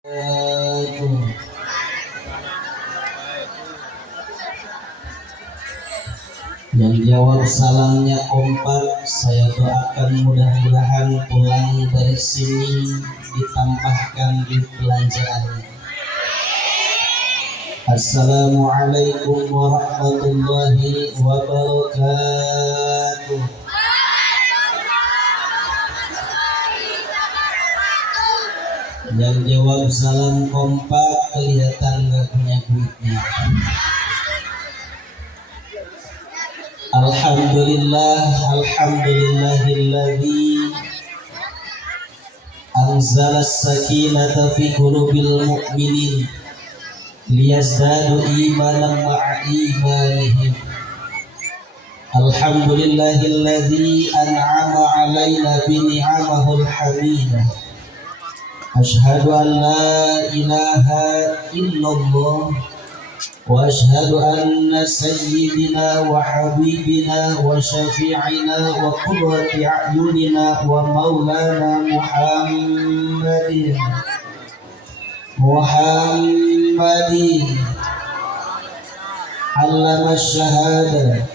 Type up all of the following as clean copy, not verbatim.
Yang jawab salamnya kompak, saya doakan mudah-mudahan pulang dari sini ditambahkan di belanjaan. Assalamualaikum warahmatullahi wabarakatuh. Yang jawab salam kompak kelihatan gak punya duitnya. Alhamdulillahilladzi anzala as-sakinata fi qulubil mu'minin liyazdadu imanan ma'a imanihim. Alhamdulillahilladzi an'ama 'alaina bi ni'amahul hamidah. Asyhadu an la ilaha illallah wa asyhadu anna sayyidina wa habibina wa syafi'ina wa qurrati a'yunina wa maulana Muhammadin allama syahada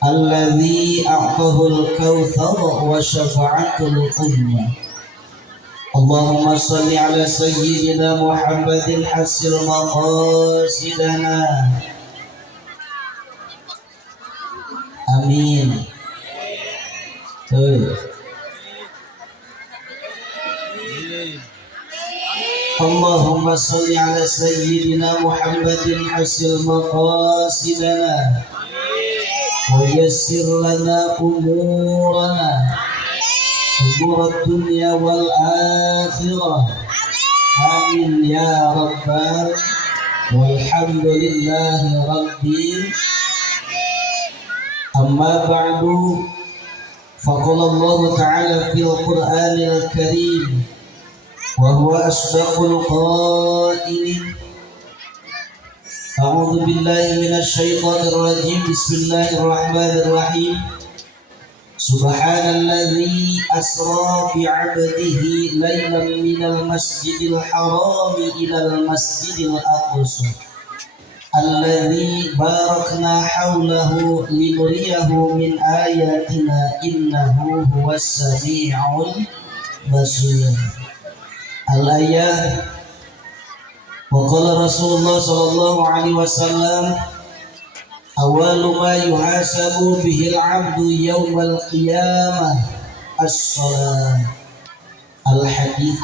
alladzi a'tahul kautsar wa syafa'atul ummah. Allahumma salli ala sayyidina Muhammadin hasil maqasidana. Amin. Allahumma salli ala sayyidina Muhammadin hasil maqasidana wa yassir lana umurana umur dunia wal akhirah. Amin ya rabbal walhamdulillahi rabbil. Amma ba'du, faqala Allah ta'ala fil Qur'anil Karim wa huwa asdaqul qailin. A'udzu billahi minasy syaithanir rajim. Bismillahirrahmanirrahim. Subhanalladzi asra bi'abdihi laylan minal masjidil haram ilal masjidil aqsa alladzi barakna hawlahu linuriyahu min ayatina innahu huwas sami'ul basir. Al-ayah. Wa qala Rasulullah sallallahu alaihi wasallam, awwalu ma yuhasabu bihil abdu yawmal qiyamah as-salat. Al-hadith.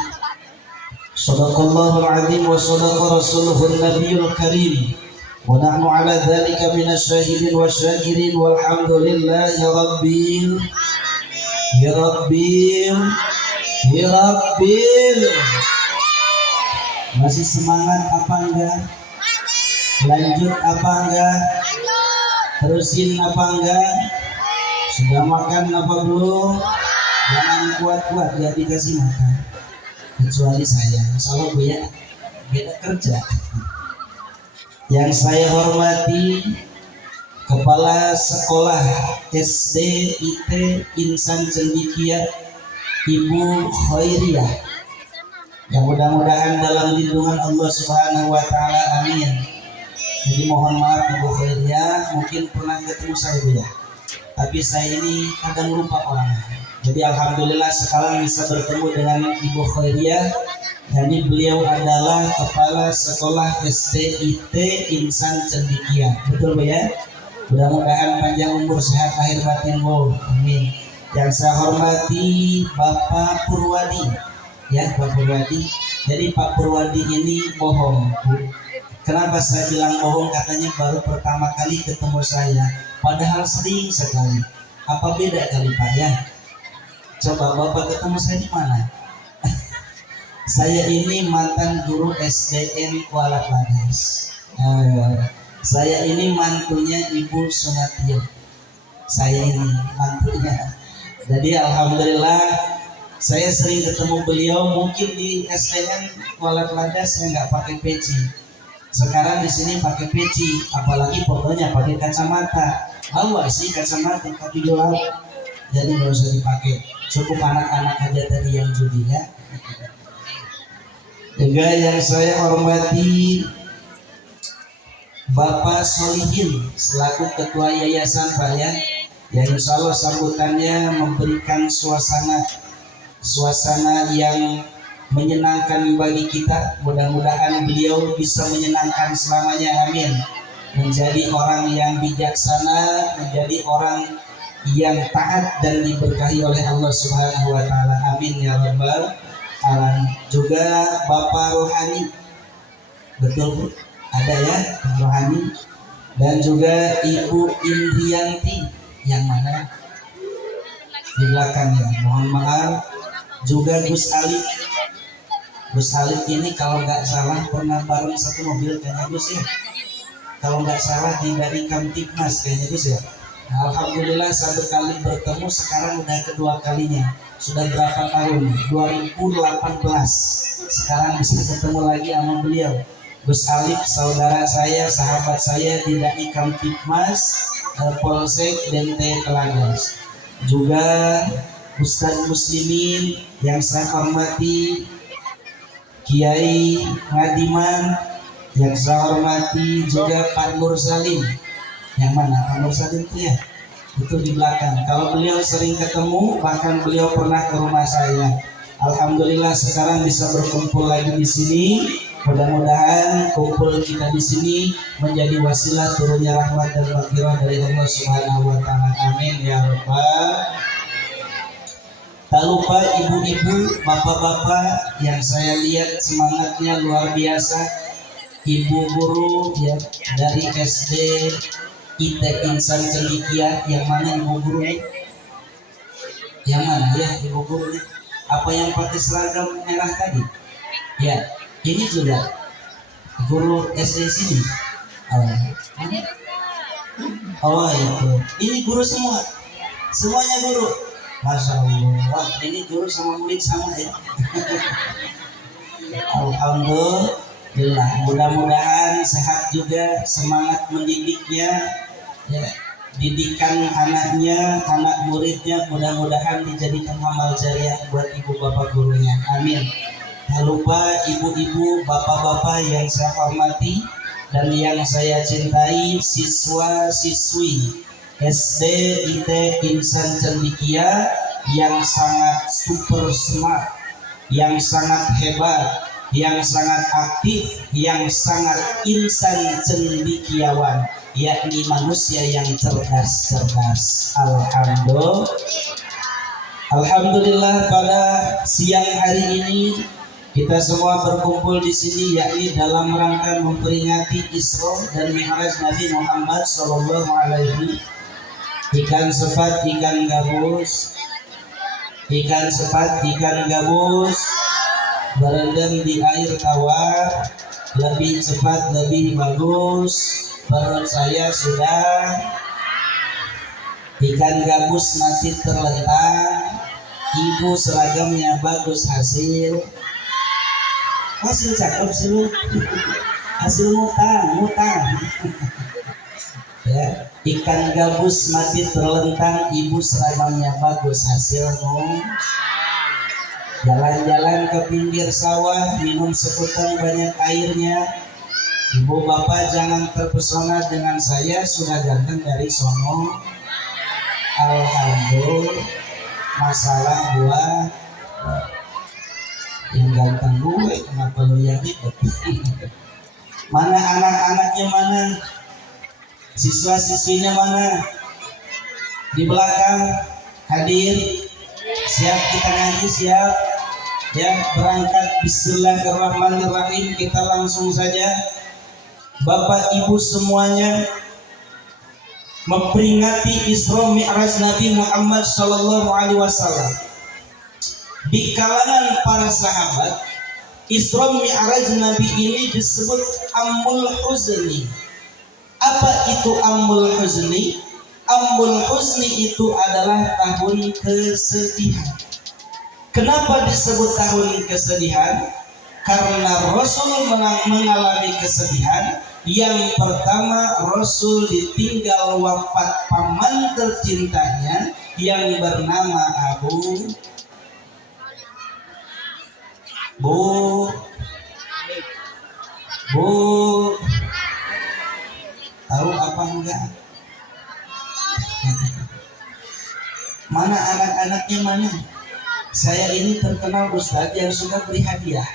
Sadaqallahul azim wa sadaqa rasuluhun nabiyul karim wa nahnu ala dhalika minasyahidin wa syakirin walhamdulillahi rabbil. Masih semangat apa enggak? Lanjut apa enggak? Terusin apa enggak? Sudah makan apa belum? Jangan kuat-kuat, ya dikasih makan. Kecuali saya, insyaallah Bu ya, beda kerja. Yang saya hormati Kepala Sekolah SD IT Insan Cendikia Ibu Khairiyah, yang mudah-mudahan dalam lindungan Allah Subhanahu wa taala, amin. Jadi mohon maaf Ibu Khairiyah, mungkin pernah ketemu saya Bu ya, tapi saya ini kadang lupa orangnya. Jadi alhamdulillah sekarang bisa bertemu dengan Ibu Khairiyah. Yani beliau adalah Kepala Sekolah SD IT Insan Cendikia, betul Bu ya? Mudah-mudahan panjang umur, sehat lahir batin Bu, amin. Yang saya hormati Bapak Purwadi, ya Pak Purwadi. Jadi Pak Purwadi ini bohong Bu. Kenapa saya bilang bohong? Katanya baru pertama kali ketemu saya, padahal sering sekali. Apa beda kali Pak ya? Coba Bapak ketemu saya di mana? Saya ini mantan guru SDN Kuala Bagas. Saya ini mantunya Ibu Sunatio. Saya ini mantunya. Jadi alhamdulillah saya sering ketemu beliau. Mungkin di SDN Kuala Bagas saya nggak pakai peci. Sekarang di sini pakai peci, apalagi fotonya pakai kacamata. Tahu sih kacamata tapi gelap, jadi nggak usah dipakai. Cukup anak-anak aja tadi yang judi ya. Juga yang saya hormati Bapak Solihin selaku Ketua Yayasan Pak ya, yang insya Allah sambutannya memberikan suasana yang menyenangkan bagi kita. Mudah-mudahan beliau bisa menyenangkan selamanya, amin. Menjadi orang yang bijaksana, menjadi orang yang taat dan diberkahi oleh Allah Subhanahu wa taala, amin ya rabbal alamin. Juga Bapak Rohani, betul Bu? Ada ya Rohani, dan juga Ibu Indrianti yang mana di belakang ya, mohon maaf. Juga Gus Alif. Gus Alif ini kalau nggak salah pernah bareng satu mobil kayaknya Gus ya, kalau nggak salah di Kamtipmas kayaknya Gus ya. Nah, alhamdulillah satu kali bertemu, sekarang udah kedua kalinya. Sudah berapa tahun? 2018 sekarang bisa ketemu lagi sama beliau. Gus Alif saudara saya, sahabat saya di Dai Kamtipmas Polsek Dente Telagas. Juga Ustadz Muslimin yang saya hormati, Kiai Ngadiman yang saya hormati, juga Pak Nur Salim. Yang mana Pak Nur Salim itu ya? Itu di belakang. Kalau beliau sering ketemu, bahkan beliau pernah ke rumah saya. Alhamdulillah sekarang bisa berkumpul lagi di sini. Mudah-mudahan kumpul kita di sini menjadi wasilah turunnya rahmat dan maghfirah dari Allah Subhanahu wa taala. Amin ya rabbal. Tak lupa ibu-ibu, bapak-bapak yang saya lihat semangatnya luar biasa. Ibu guru ya dari SD IT Insan Cendikia, yang mana ibu guru nih? Yang mana ya ibu guru nih? Apa yang pakai seragam merah tadi? Ya, ini juga guru SD sini. Oh itu, ini guru semua, semuanya guru. Masya Allah, ini guru sama murid sama ya. Alhamdulillah, mudah-mudahan sehat juga, semangat mendidiknya ya, didikan anaknya, anak muridnya, mudah-mudahan dijadikan amal jariah buat ibu bapak gurunya, amin. Tak lupa ibu-ibu, bapak-bapak yang saya hormati dan yang saya cintai, siswa-siswi SD IT Insan Cendikia yang sangat super smart, yang sangat hebat, yang sangat aktif, yang sangat insan cendikiawan, yakni manusia yang cerdas. Alhamdulillah pada siang hari ini kita semua berkumpul di sini, yakni dalam rangka memperingati Isra dan Mi'raj Nabi Muhammad Sallallahu Alaihi. Ikan sepat, ikan gabus, berendam di air tawar, lebih cepat lebih bagus. Perut saya sudah, ikan gabus masih terlentang, ibu seragamnya bagus, hasil cakep sih lu. Hasil mutang ya, ikan gabus mati terlentang, ibu seragamnya bagus, hasilmu. Jalan-jalan ke pinggir sawah, minum sekutan banyak airnya. Ibu bapak jangan terpesona dengan saya, sudah ganteng dari sono. Alhamdulillah, masalah buah yang ganteng gue, kenapa lu yang ikut? Mana anak-anaknya, mana siswa-siswinya, mana di belakang hadir? Siap kita ngaji, siap ya, berangkat. Bismillahirrahmanirrahim, kita langsung saja. Bapak ibu semuanya, memperingati Isra Mi'raj Nabi Muhammad Sallallahu Alaihi Wasallam. Di kalangan para sahabat, Isra Mi'raj Nabi ini disebut Ammul Huzni. Apa itu Ammul Huzni? Ammul Huzni itu adalah tahun kesedihan. Kenapa disebut tahun kesedihan? Karena Rasul mengalami kesedihan. Yang pertama, Rasul ditinggal wafat paman tercintanya yang bernama Abu Bu, tahu apa enggak? Mana anak-anaknya mana? Saya ini terkenal Ustadz yang suka beri hadiah.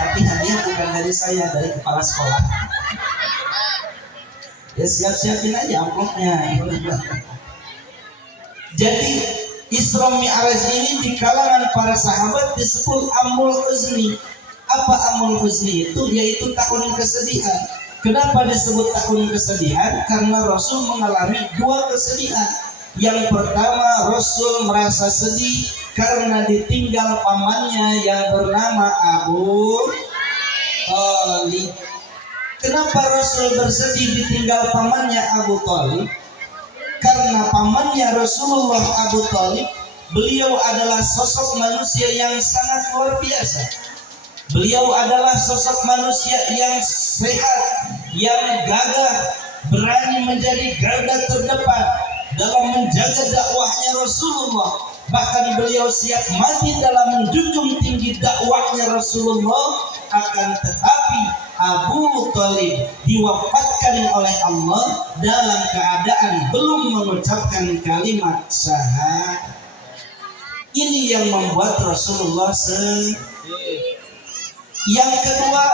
Tapi hadiah bukan dari saya, dari kepala sekolah. Ya siap-siapin aja amplopnya. Jadi Isra Mi'raj ini di kalangan para sahabat disebut Amul Huzni. Apa Amul Huzni itu? Yaitu tahun kesedihan. Kenapa disebut tahun kesedihan? Karena Rasul mengalami dua kesedihan. Yang pertama, Rasul merasa sedih karena ditinggal pamannya yang bernama Abu Thalib. Kenapa Rasul bersedih ditinggal pamannya Abu Thalib? Karena pamannya Rasulullah Abu Thalib, beliau adalah sosok manusia yang sangat luar biasa. Beliau adalah sosok manusia yang sehat, yang gagah, berani menjadi garda terdepan dalam menjaga dakwahnya Rasulullah. Bahkan beliau siap mati dalam menjunjung tinggi dakwahnya Rasulullah. Akan tetapi Abu Thalib diwafatkan oleh Allah dalam keadaan belum mengucapkan kalimat syahadat. Ini yang membuat Rasulullah Yang kedua,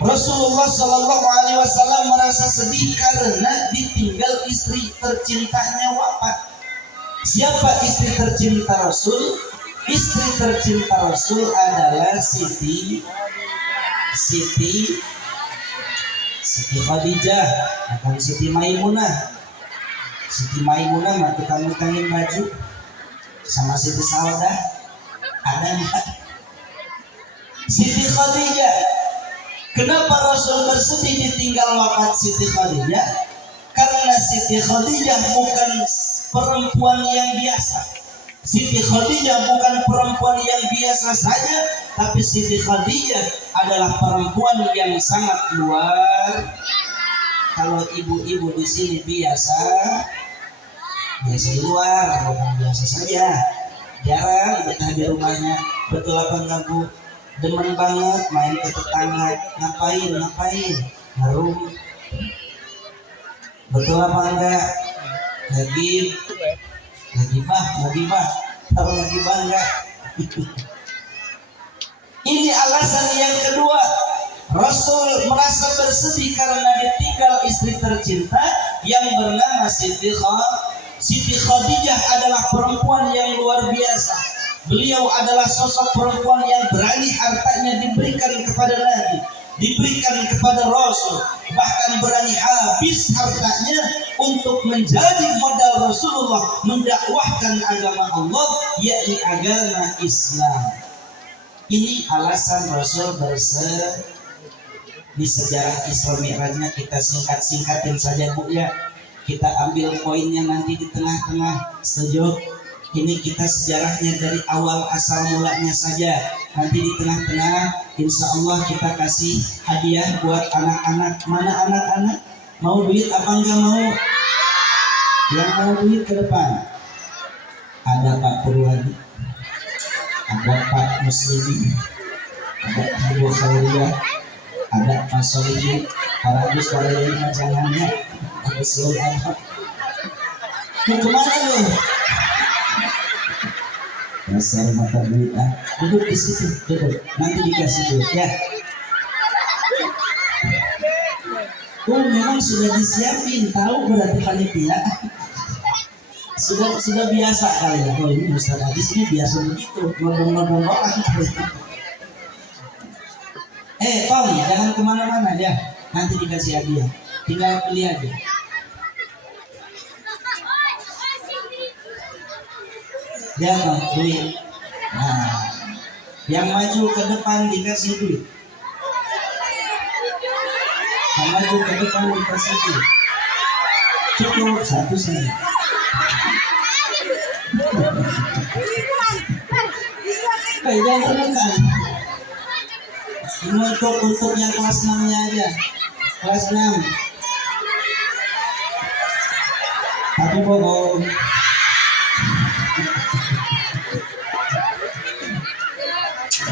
Rasulullah Shallallahu Alaihi Wasallam merasa sedih karena ditinggal istri tercintanya wafat. Siapa istri tercinta Rasul? Istri tercinta Rasul adalah Siti Khadijah, bukan Siti Maimunah. Siti Maimunah mah tukang ngutangin baju sama Siti Saudah. Ada enggak? Siti Khadijah. Kenapa Rasul bersedih ditinggal wafat Siti Khadijah? Karena Siti Khadijah bukan perempuan yang biasa. Siti Khadijah bukan perempuan yang biasa saja, tapi Siti Khadijah adalah perempuan yang sangat luar. Kalau ibu-ibu di sini biasa di luar, bukan biasa saja. Jarang betah di rumahnya. Betul apa enggak Bu? Demen banget main ke tetangga. Ngapain? Harum. Betul apa enggak? Lagi bah, tahu lagi bangga. Ini alasan yang kedua. Rasul merasa bersedih karena ditinggal istri tercinta yang bernama Siti Khadijah adalah perempuan yang luar biasa. Beliau adalah sosok perempuan yang berani hartanya diberikan kepada Nabi, diberikan kepada Rasul, bahkan berani habis hartanya untuk menjadi modal Rasulullah mendakwahkan agama Allah, yakni agama Islam. Ini alasan Rasul di sejarah Isra Mi'rajnya kita singkatin saja Bu ya. Kita ambil poinnya nanti di tengah-tengah. Setuju? Ini kita sejarahnya dari awal asal mulanya saja. Nanti di tengah-tengah insya Allah kita kasih hadiah buat anak-anak. Mana anak-anak? Mau duit apa enggak mau? Yang mau duit ke depan. Ada Pak Purwadi, ada Pak Muslimi, ada Ibu Khairiyah, ada Pak Solihin, para Gus para Yai macangannya, ada seluruh anak. Mau kemana loh? Dasar mata duit duduk di situ, duduk. Nanti dikasih duit ya. Memang sudah disiapin, tahu berarti panitia. Sudah biasa kali ya. Ini Ustaz Adis ini biasa begitu, ngomong-ngomong orang. Tom, jangan kemana-mana ya. Nanti dikasih hadiah. Tinggal pilih aja. Ya Bang, duit. Nah, yang maju ke depan dikasih duit. Yang maju ke depan dikasih duit. Cukup satu saja. Jangan temukan. Ini untuk yang kelas 6-nya aja. Kelas 6. Tapi bohong.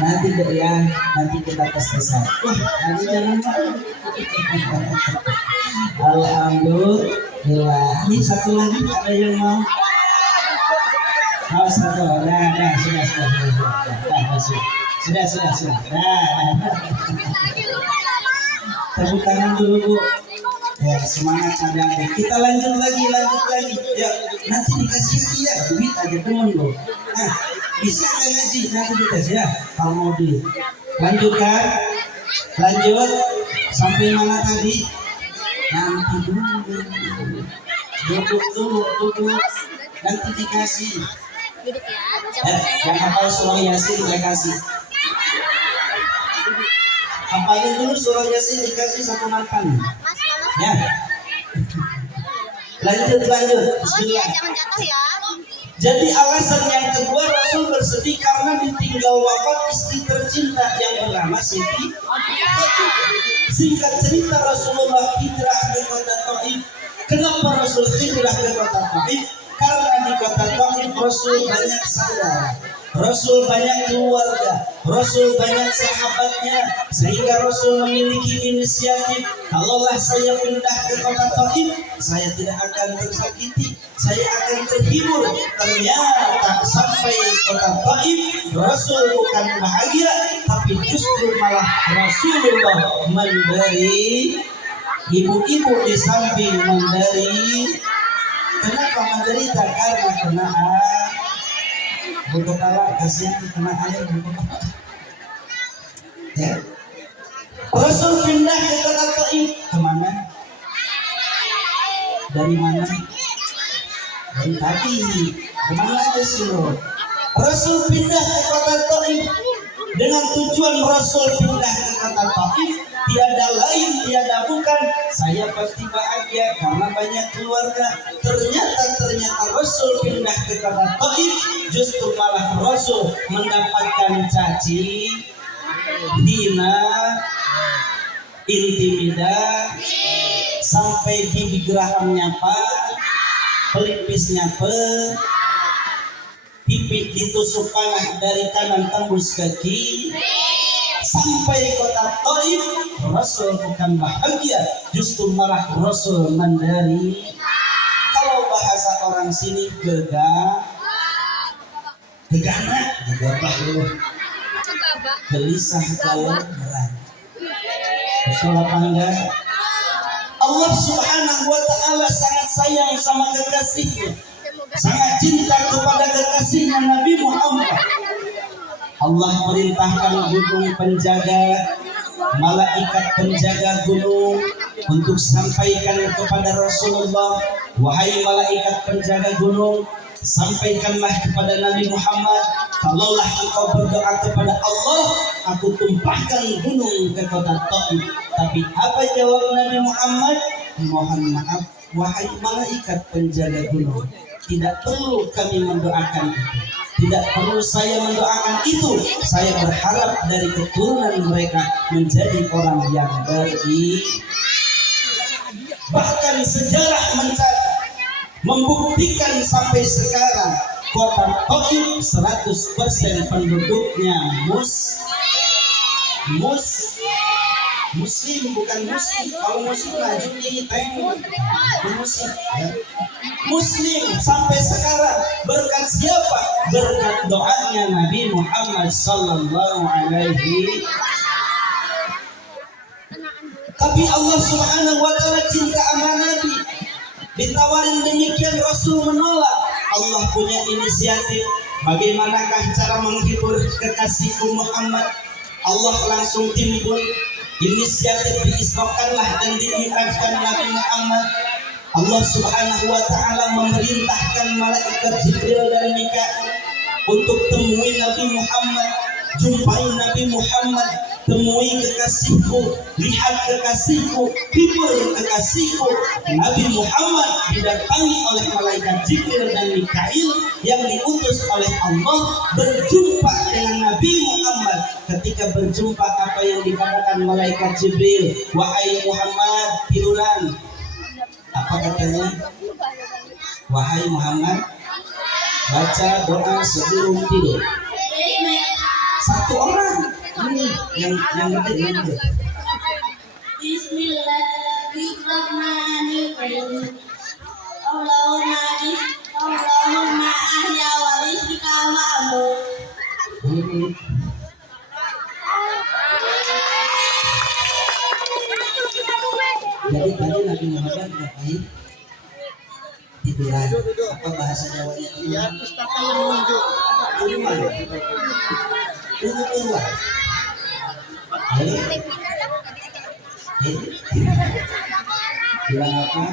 nanti deh ya, nanti kita tes-tesan. Wah, nanti jangan malu. Alhamdulillah. Ini satu lagi ada yang mau? Oh, satu. Nah, sudah. Nah. Tepuk tangan dulu, Bu. Ya, semangat ada. Kita lanjut lagi. Ya, nanti dikasih hadiah, duit aja temen lo. Nah, bisa nggak ngaji? Nanti dikasih ya, kalau mau duit. Lanjutkan. Lanjut. Sampai mana tadi? Nanti dulu. Duduk. Nanti dikasih. Yang hafal surah Yasin dikasih. Hafalin dulu surah Yasin dikasih satu makan. Ya. Lanjut. Bismillah. Jangan jatuh ya. Jadi alasan yang kedua Rasul bersedih karena ditinggal wafat istri tercinta yang bernama Siti. Singkat cerita Rasulullah hijrah ke kota Taif. Kenapa Rasul hijrah ke kota Taif? Karena di kota Taif Rasul banyak saudara, Rasul banyak keluarga, Rasul banyak sahabatnya, sehingga Rasul memiliki inisiatif. Kalaulah saya pindah ke kota Taif, saya tidak akan tersakiti, saya akan terhibur. Ternyata sampai kota Taif, Rasul bukan bahagia, tapi justru malah Rasulullah memberi ibu-ibu di samping memberi. Kenapa menderita? Karena kena butuh kalah, kasihan kena air butuh kalah. Ya. Rasul pindah ke kota Taif. Kemana? Dari mana? Dari tadi. Kemana aja sih lo? Rasul pindah ke kota Taif dengan tujuan Rasul pindah ke kota Taif tiada lain, tiada bukan, saya pasti bahagia karena banyak keluarga. Ternyata Rasul pindah ke kota Taif, justru malah Rasul mendapatkan caci, hina, intimidasi, sampai di gerahamnya Pak, pelipisnya pipi ditusuk panah dari kanan tembus ke kiri. Sampai kota Taif, Rasul bukan bahagia, justru malah Rasul menderi. Kalau bahasa orang sini gegabah dulu, gelisah kalau berat. Betul apa enggak? Allah Subhanahu wa Ta'ala sangat sayang sama kekasihnya, sangat cinta kepada kekasihnya Nabi Muhammad. Allah perintahkan gunung penjaga, malaikat penjaga gunung untuk sampaikan kepada Rasulullah, wahai malaikat penjaga gunung, sampaikanlah kepada Nabi Muhammad, kalaulah engkau berdoa kepada Allah, aku tumpahkan gunung ke kota Taif. Tapi apa jawab Nabi Muhammad? Mohon maaf, wahai malaikat penjaga gunung, tidak perlu kami mendoakan itu. Tidak perlu saya mendoakan itu. Saya berharap dari keturunan mereka menjadi orang yang beriman. Bahkan sejarah mencatat, membuktikan sampai sekarang kota Taif 100% penduduknya Muslim, bukan muslim. Kalau muslim maju di muslim, ya. Muslim sampai sekarang berkat siapa? Berkat doanya Nabi Muhammad sallallahu alaihi. Tapi Allah Subhanahu wa Ta'ala cinta sama Nabi. Ditawarin demikian Rasul menolak. Allah punya inisiatif. Bagaimanakah cara menghibur kekasihku Muhammad? Allah langsung timbul. Inisiatif diisrakanlah dan dimi'rajkan Nabi Muhammad. Allah Subhanahu wa Ta'ala memerintahkan malaikat Jibril dan Mikail untuk temui Nabi Muhammad, jumpai Nabi Muhammad, temui kekasihku, lihat kekasihku, hibur kekasihku. Nabi Muhammad didatangi oleh malaikat Jibril dan Mikail yang diutus oleh Allah berjumpa dengan Nabi Muhammad. Ketika berjumpa, apa yang dikatakan malaikat Jibril? Wahai Muhammad, tiduran. Apa katanya? Wahai Muhammad, baca doa sebelum tidur. Satu orang. Ini yang gede. Bismillahirrahmanirrahim. Allahumma ahya wa rizqika ma'mur. Jadi tadi Nabi Muhammad ngapain? Tiduran. Apa bahasa Jawanya? Ya, pustaka yang menunjuk. Tiduran. Tiduran. Bilang apa?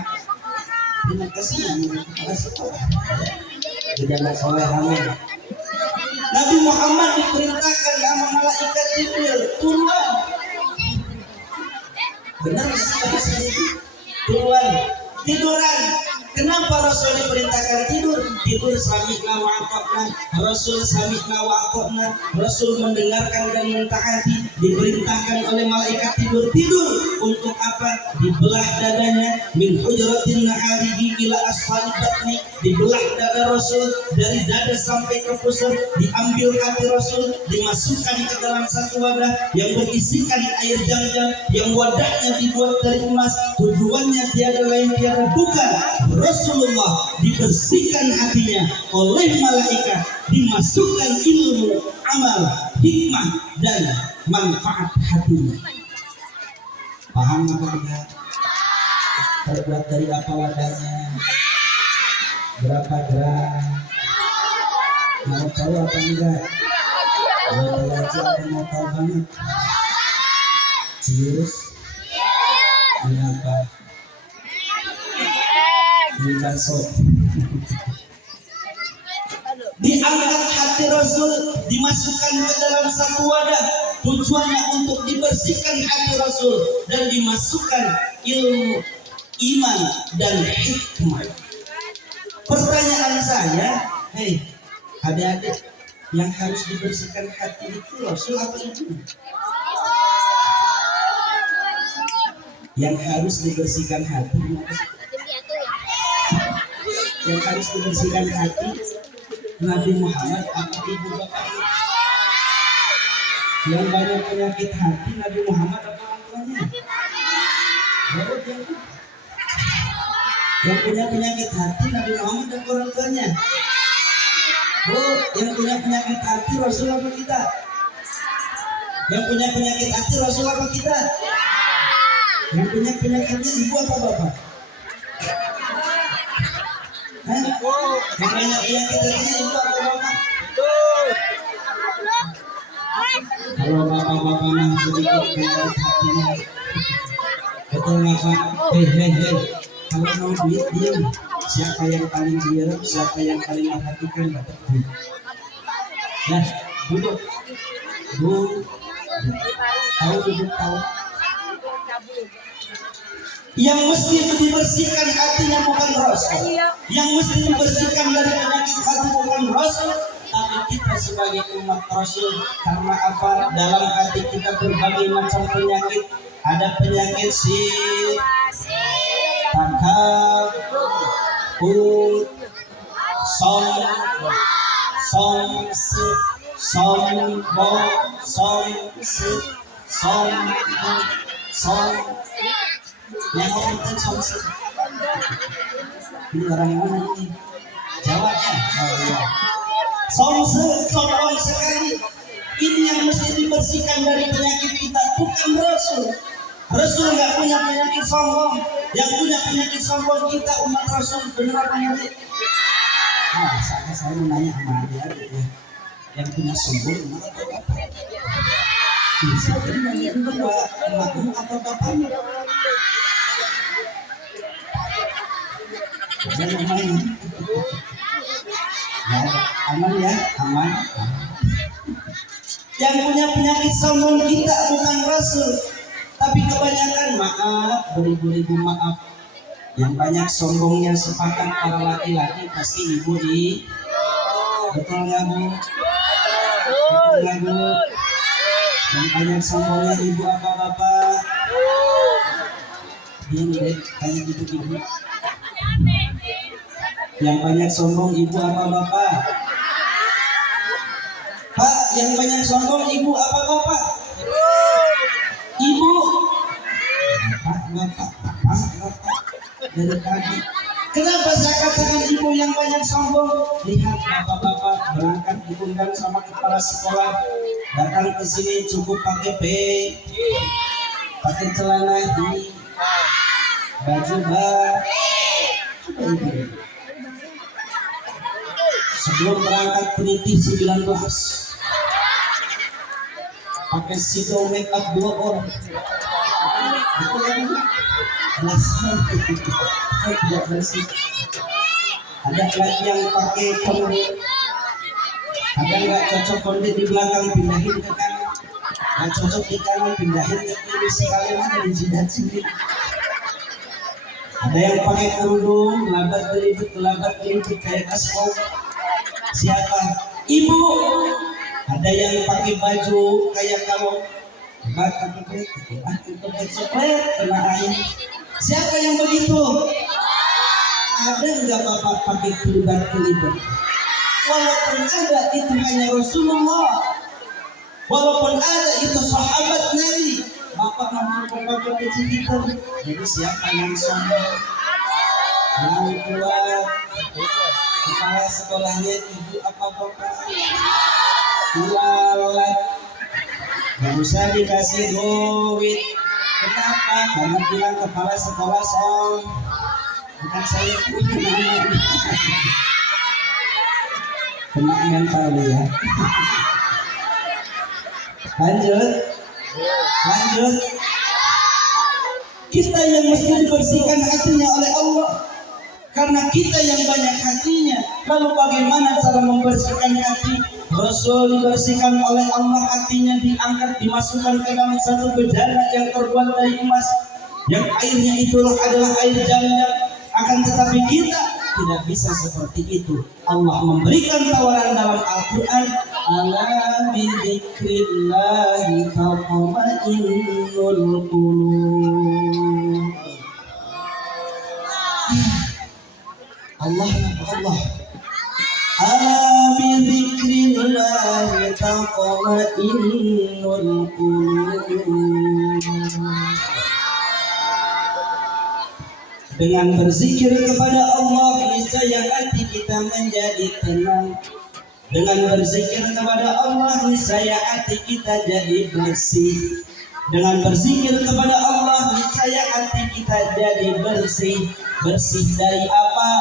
Terima kasih. Tidak soleh amin. Nabi Muhammad diperintahkan sama malaikat Jibril turun. Benar sih turun tiduran. Kenapa Rasul diperintahkan tidur? Tidur sami'na wa ata'na. Rasul sami'na wa ata'na. Rasul mendengarkan dan mentaati. Diperintahkan oleh malaikat tidur. Tidur untuk apa? Dibelah dadanya min hujratin naharihi ila asfali batni. Dibelah dada Rasul dari dada sampai ke pusar. Diambil hati Rasul, dimasukkan ke dalam satu wadah yang berisikan air jam-jam, yang wadahnya dibuat dari emas. Tujuannya tiada lain tiada bukan Rasulullah dibersihkan hatinya oleh malaikat, dimasukkan ilmu, amal, hikmah dan manfaat hatinya. Paham apa tidak? Terbuat dari apa wadahnya? Berapa gram? Mau tahu apa enggak? Mau tahu aja atau mau tahu banget? Cius? Ini apa? Diangkat hati Rasul, dimasukkan ke dalam satu wadah. Tujuannya untuk dibersihkan hati Rasul dan dimasukkan ilmu, iman dan hikmah. Pertanyaan saya, hei adik-adik, yang harus dibersihkan hati itu Rasul apa ibu? Yang harus dibersihkan hati yang harus dibersihkan hati Nabi Muhammad apa ibu bapak? Yang banyak penyakit hati Nabi Muhammad apa orang tuanya? Yang punya penyakit hati Nabi Muhammad dan orang tuanya. Oh, yang punya penyakit hati Rasul apa kita? Yang punya penyakit hati Rasul apa kita? Yang punya penyakitnya ibu apa bapak? Yang banyak penyakit hatinya ibu atau bapak? Kalau bapak-bapak mah sedikit penyakit hatinya, betul nggak pak? Hei, kalau mau duit diam. Siapa yang paling diam, siapa yang paling memperhatikan dapat duit. Ya, duduk. Duduk tahu. Yang mesti dibersihkan hatinya bukan Rasul. Yang mesti dibersihkan dari penyakit hati bukan Rasul, tapi kita sebagai umat Rasul. Karena apa? Dalam hati kita berbagai macam penyakit. Ada penyakit syirik, takabur, sombong. Yang ngomongin somsi. Ini orang mana ini? Jawabnya. Oh iya. Sombong sekali. Ini yang mesti dibersihkan dari penyakit kita, bukan Rasul. Rasul nggak punya penyakit sombong. Yang punya penyakit sombong kita umat Rasul. Benar apa enggak? Nah, saya mau nanya sama dia ya. Yang punya sombong apa bapak? Bisa nanya kedua, emakmu atau bapakmu? Aman ya, aman. Yang punya penyakit sombong kita bukan Rasul, tapi kebanyakan maaf, beribu-ribu maaf. Yang banyak sombongnya sepakat para laki-laki pasti ibu di. Betul nggak bu? Betul nggak bu? Yang banyak sombongnya ibu apa bapak? Diam deh, kayak gitu-gitu. Yang banyak sombong ibu apa bapak? Pak, yang banyak sombong ibu apa bapak? Ibu. Bapak. Dari tadi. Kenapa saya katakan ibu yang banyak sombong? Lihat bapak-bapak berangkat diundang sama kepala sekolah, datang ke sini cukup pakai pakai celana di baju sebelum berangkat peniti 19 pakai sido make up 2 orang itu yang tidak bersih. Ada lagi yang pakai konde, ada nggak cocok konde di belakang pindahin ke kanan, nggak cocok di kanan pindahin ke kiri, sekalian ada di jidat-jidat. Ada yang pakai kerudung gelagat gelibet kayak aspal. Siapa? Ibu. Ada yang pakai baju kayak kalau kena air. Siapa yang begitu? Ada nggak bapak pakai kelibat? Walaupun ada itu hanya Rasulullah, walaupun ada itu sahabat Nabi, bapak pakai kecil. Jadi siapa yang sombong? Yang kuat kepala sekolahnya ibu apa bapak? Kualat, nggak usah dikasih duit. Kenapa? Karena bilang kepala sekolah bukan saya kena mental ya. Lanjut. Kita yang mesti dibersihkan hatinya oleh Allah, karena kita yang banyak hatinya. Lalu bagaimana cara membersihkan hati? Rasul dibersihkan oleh Allah, hatinya diangkat, dimasukkan ke dalam satu bejana yang terbuat dari emas, yang airnya itulah adalah air jam-jam. Akan tetapi kita tidak bisa seperti itu. Allah memberikan tawaran dalam Al-Quran, ala bidzikrillahi tatma'innul qulub. Allah ala bidzikrillahi tatma'innul qulub. Dengan berzikir kepada Allah, niscaya hati kita menjadi tenang. Dengan berzikir kepada Allah, niscaya hati kita jadi bersih. Dengan berzikir kepada Allah, niscaya hati kita jadi bersih. Bersih dari apa?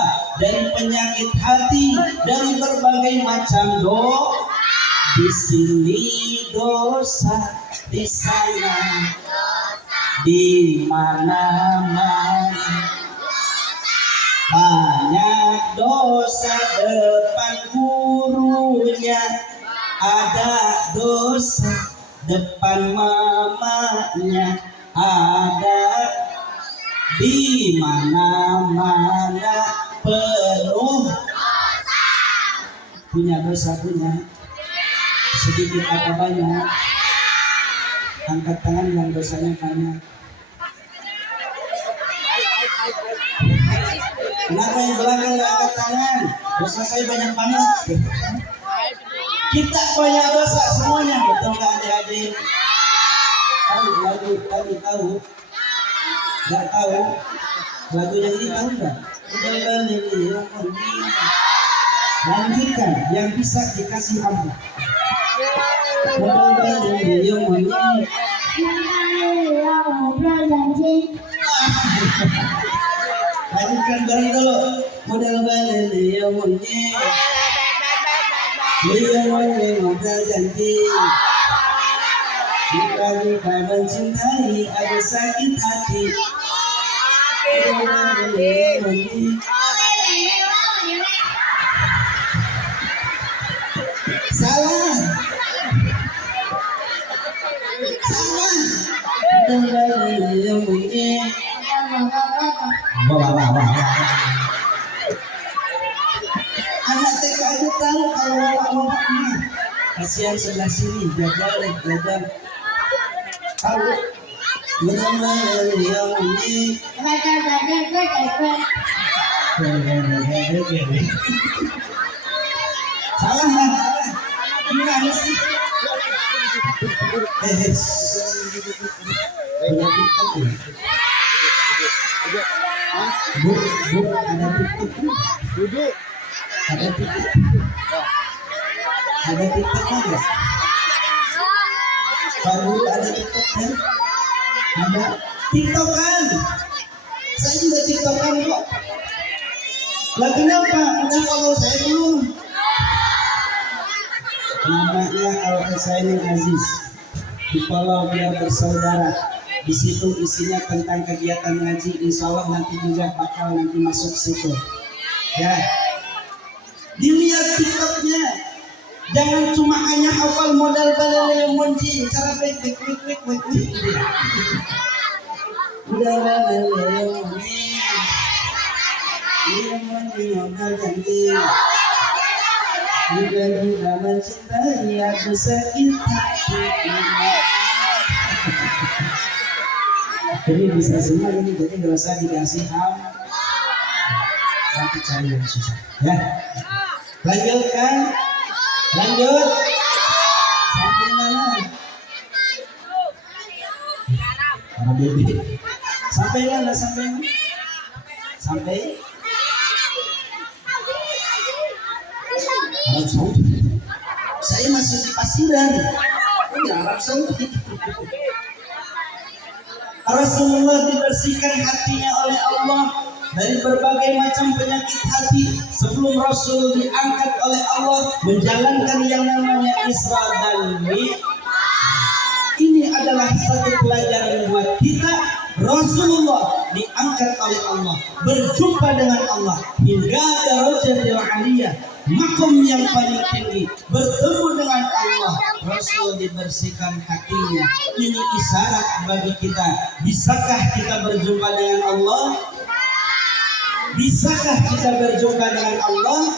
Dari penyakit hati, dari berbagai macam dosa. Di sini dosa, di sana dosa, di mana-mana banyak dosa. Depan gurunya ada dosa, depan mamanya ada, di mana-mana penuh dosa. Punya dosa punya, sedikit apa banyak? Angkat tangan yang dosanya banyak. Kenapa yang belakang nggak angkat tangan? Dosa saya banyak banget. Kita banyak dosa semuanya, betul nggak adik-adik? Tahu lagu tadi tahu? Nggak tahu? Lagu yang ini tahu nggak? Lanjutkan, yang bisa dikasih ampun. Lanjutkan bareng dulu. Modal balik dia monyet, dia monyet modal janji. Jika kita mencintai ada sakit hati. Salah. Modal balik dia monyet. Wah. Anak TK aja tahu kalau bapak-bapaknya. Kasihan sebelah sini, belajar. Tahu? Benar-benar yang ini. Salah. Gimana sih? Punya TikTok ya? Bu, ada TikTok kan? Duduk. Ada TikTok? Ada TikTok kan? Pak Guru ada TikTok kan? Ada TikTok kan? Saya juga TikTok kan kok. Lah kenapa? Udah kalau saya belum. Namanya Al-Husaini Aziz. Di Follow biar bersaudara. Di situ isinya tentang kegiatan ngaji. Insya Allah nanti juga bakal nanti masuk situ. Ya. Dilihat TikToknya. Jangan cuma hanya hafal modal balele monji. Cara baik. Udah balele monji. Dia monji modal janji. Bukan kita mencintai aku sakit hati. Jadi bisa semua ini, jadi nggak usah dikasih ham. Nanti cari yang susah. Ya, lanjutkan, lanjut. Sampai mana? Para baby. Sampai mana? Sampai Arab Saudi. Saya masih di Pasiran. Ini Arab Saudi. Rasulullah dibersihkan hatinya oleh Allah dari berbagai macam penyakit hati sebelum Rasul diangkat oleh Allah menjalankan yang namanya Isra dan Mi'raj. Ini adalah satu pelajaran buat kita. Rasulullah diangkat oleh Allah, berjumpa dengan Allah hingga darajatil aliyah, makom yang paling tinggi, bertemu dengan Allah. Rasul dibersihkan hatinya. Ini isyarat bagi kita. Bisakah kita berjumpa dengan Allah? Bisakah kita berjumpa dengan Allah?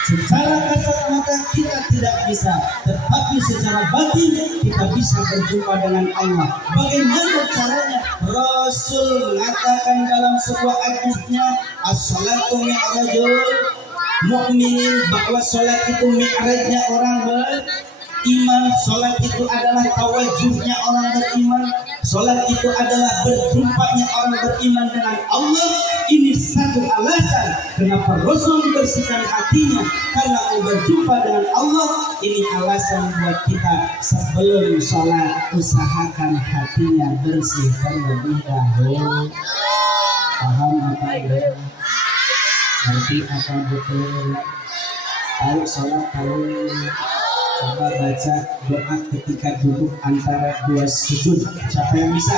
Secara kasat mata kita tidak bisa, tetapi secara batin kita bisa berjumpa dengan Allah. Bagaimana caranya? Rasul mengatakan dalam sebuah hadisnya, as-salatu mi'rajul mu'minin, bahwa salat itu mi'rajnya orang beriman. Salat itu adalah tawajuhnya orang beriman. Salat itu adalah berjumpanya orang beriman dengan Allah. Ini satu alasan kenapa Rasul dibersihkan hatinya, karena mau berjumpa dengan Allah. Ini alasan buat kita sebelum sholat usahakan hatinya bersih terlebih dahulu. Paham apa ya? Ngerti apa betul? Tahu sholat tahu. Coba baca doa ketika duduk antara dua sujud. Siapa yang bisa?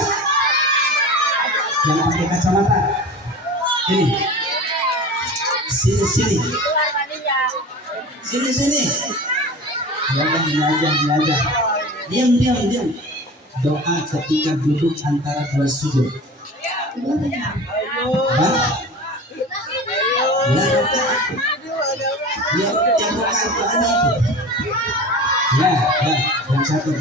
Yang pakai kacamata. Ini. Sini. Ya udah ini aja. Diam. Doa ketika duduk antara dua sujud. Hah? Ya, yang yang satu.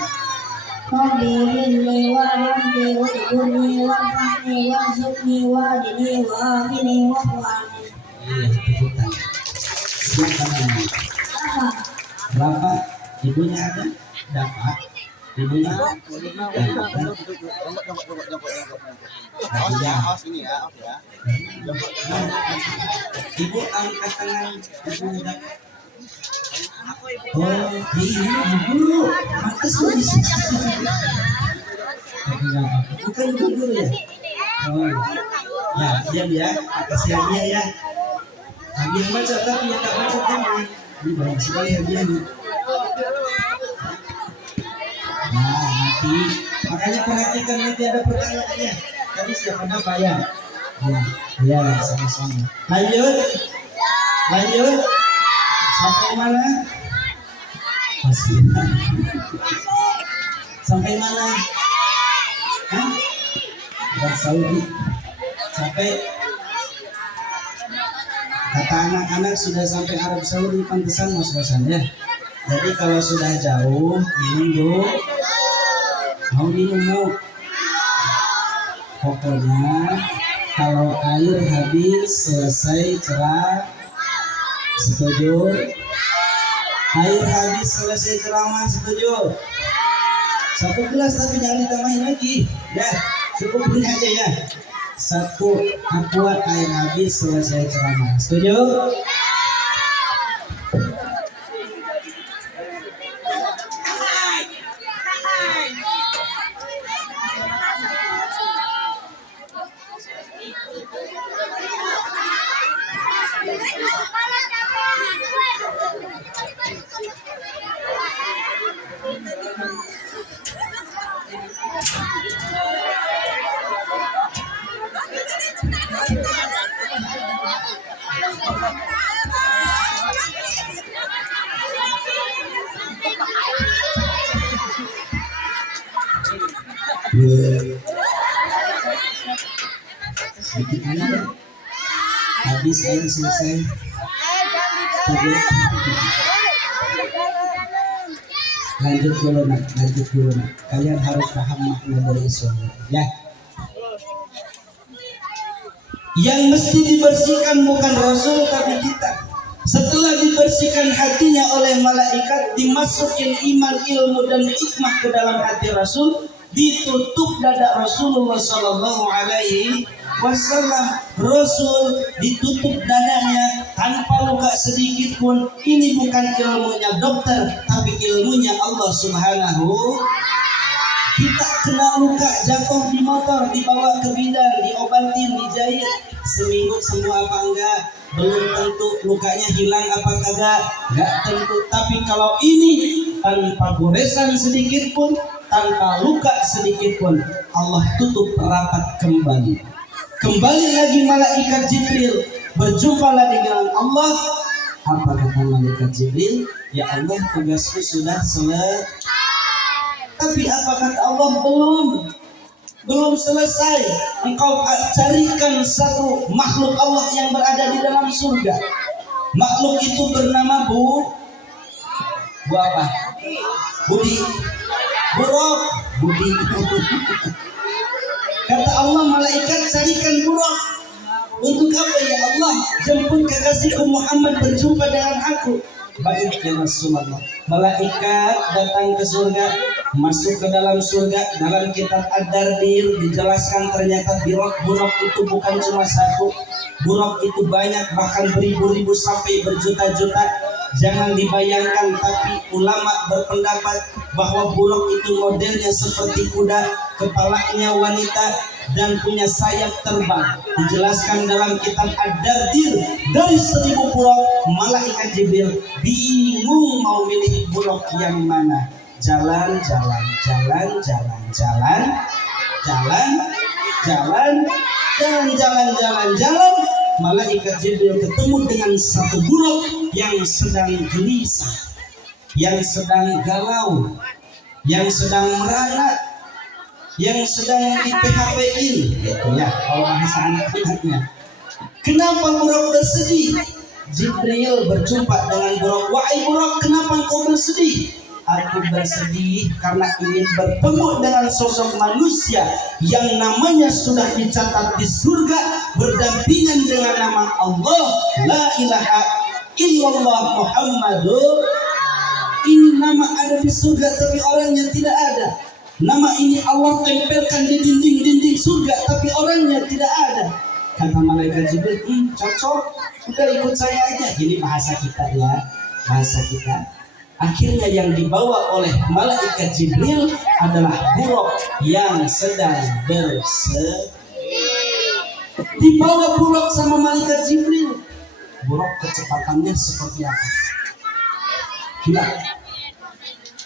Rabbihinni warhamni wajburni warfa'ni warzuqni wahdini wa'afini wa'fu'ani. Iya, tepuk tangan. Siapa namanya? Rafa. Ibunya ada? Dapat. Ibunya ada? Ibu angkat tangan. Ibu dapat. Oh, ibu. Mantas kok di sini. Bukan guru ya? Oh, ya, diam ya. Kasih hadiah ya. Hadiah baca, tapi yang tak baca jangan. Ini banyak sekali hadiah nih. Nah, nanti makanya perhatikan nanti ada pertanyaannya. Tadi siapa nama ya? Ya, sama-sama. Lanjut. Sampai mana? Masih. Sampai mana? Hah? Arab Saudi. Sampai kata anak-anak sudah sampai Arab Saudi, pantesan ngos-ngosan ya. Jadi kalau sudah jauh minum dulu. Mau minum mau. Pokoknya kalau air habis selesai cerah, setuju? Air habis selesai ceramah, setuju? Satu gelas tapi jangan ditambahin lagi. Ya, cukup ini aja ya. Satu aqua air habis selesai ceramah. Setuju? Sedikit aja. Habis air selesai. Setuju? Lanjut dulu nak, lanjut dulu nak. Kalian harus paham makna dari sholat, ya. Yang mesti dibersihkan bukan Rasul tapi kita. Setelah dibersihkan hatinya oleh malaikat, dimasukin iman, ilmu dan hikmah ke dalam hati Rasul, ditutup dada Rasulullah Sallallahu Alaihi Wasallam. Rasul ditutup dadanya tanpa luka sedikit pun. Ini bukan ilmunya dokter, tapi ilmunya Allah Subhanahu. Kita kena luka, jatuh di motor, dibawa ke bidan, diobatin, dijahit, seminggu sembuh apa enggak? Belum tentu. Lukanya hilang apa kagak? Enggak tentu. Tapi kalau ini tanpa goresan sedikit pun, tanpa luka sedikit pun, Allah tutup rapat kembali. Kembali lagi malaikat Jibril, berjumpa lagi dengan Allah. Apa kata malaikat Jibril? Ya Allah, tugasku sudah selesai. Tapi apa kata Allah? Belum selesai. Engkau carikan satu makhluk Allah yang berada di dalam surga. Makhluk itu bernama Bu apa? Budi. Buruk. Budi. Kata Allah, malaikat carikan buruk. Untuk apa ya Allah? Jemput kekasihku Muhammad berjumpa dengan aku. Baik ya Rasulullah. Malaikat datang ke surga, masuk ke dalam surga. Dalam kitab Ad-Dardir dijelaskan ternyata buruk itu bukan cuma satu. Buruk itu banyak, bahkan beribu-ribu sampai berjuta-juta. Jangan dibayangkan, tapi ulama berpendapat bahwa buruk itu modelnya seperti kuda, kepalanya wanita dan punya sayap terbang. Dijelaskan dalam kitab Ad-Dardir, dari 1000 buruk, malaikat Jibril bingung mau milih buruk yang mana. Jalan, malaikat Jibril ketemu dengan satu buruk yang sedang gelisah, yang sedang galau, yang sedang merana, yang sedang di PHP-in, gitu ya kalau bahasa anak-anaknya. Kenapa buruk bersedih? Jibril berjumpa dengan buruk. Wahai buruk, kenapa kau bersedih? Aku bersedih karena ingin bertemu dengan sosok manusia yang namanya sudah dicatat di surga berdampingan dengan nama Allah, la ilaha illallah Muhammadur. Ini nama ada di surga tapi orangnya tidak ada. Nama ini Allah tempelkan di dinding-dinding surga tapi orangnya tidak ada. Kata malaikat Jibril, cocok, udah ikut saya aja. Ini bahasa kita ya, bahasa kita. Akhirnya yang dibawa oleh malaikat Jibril adalah buruk yang sedang bersedih. Dibawa buruk sama malaikat Jibril. Buruk kecepatannya seperti apa? Gila.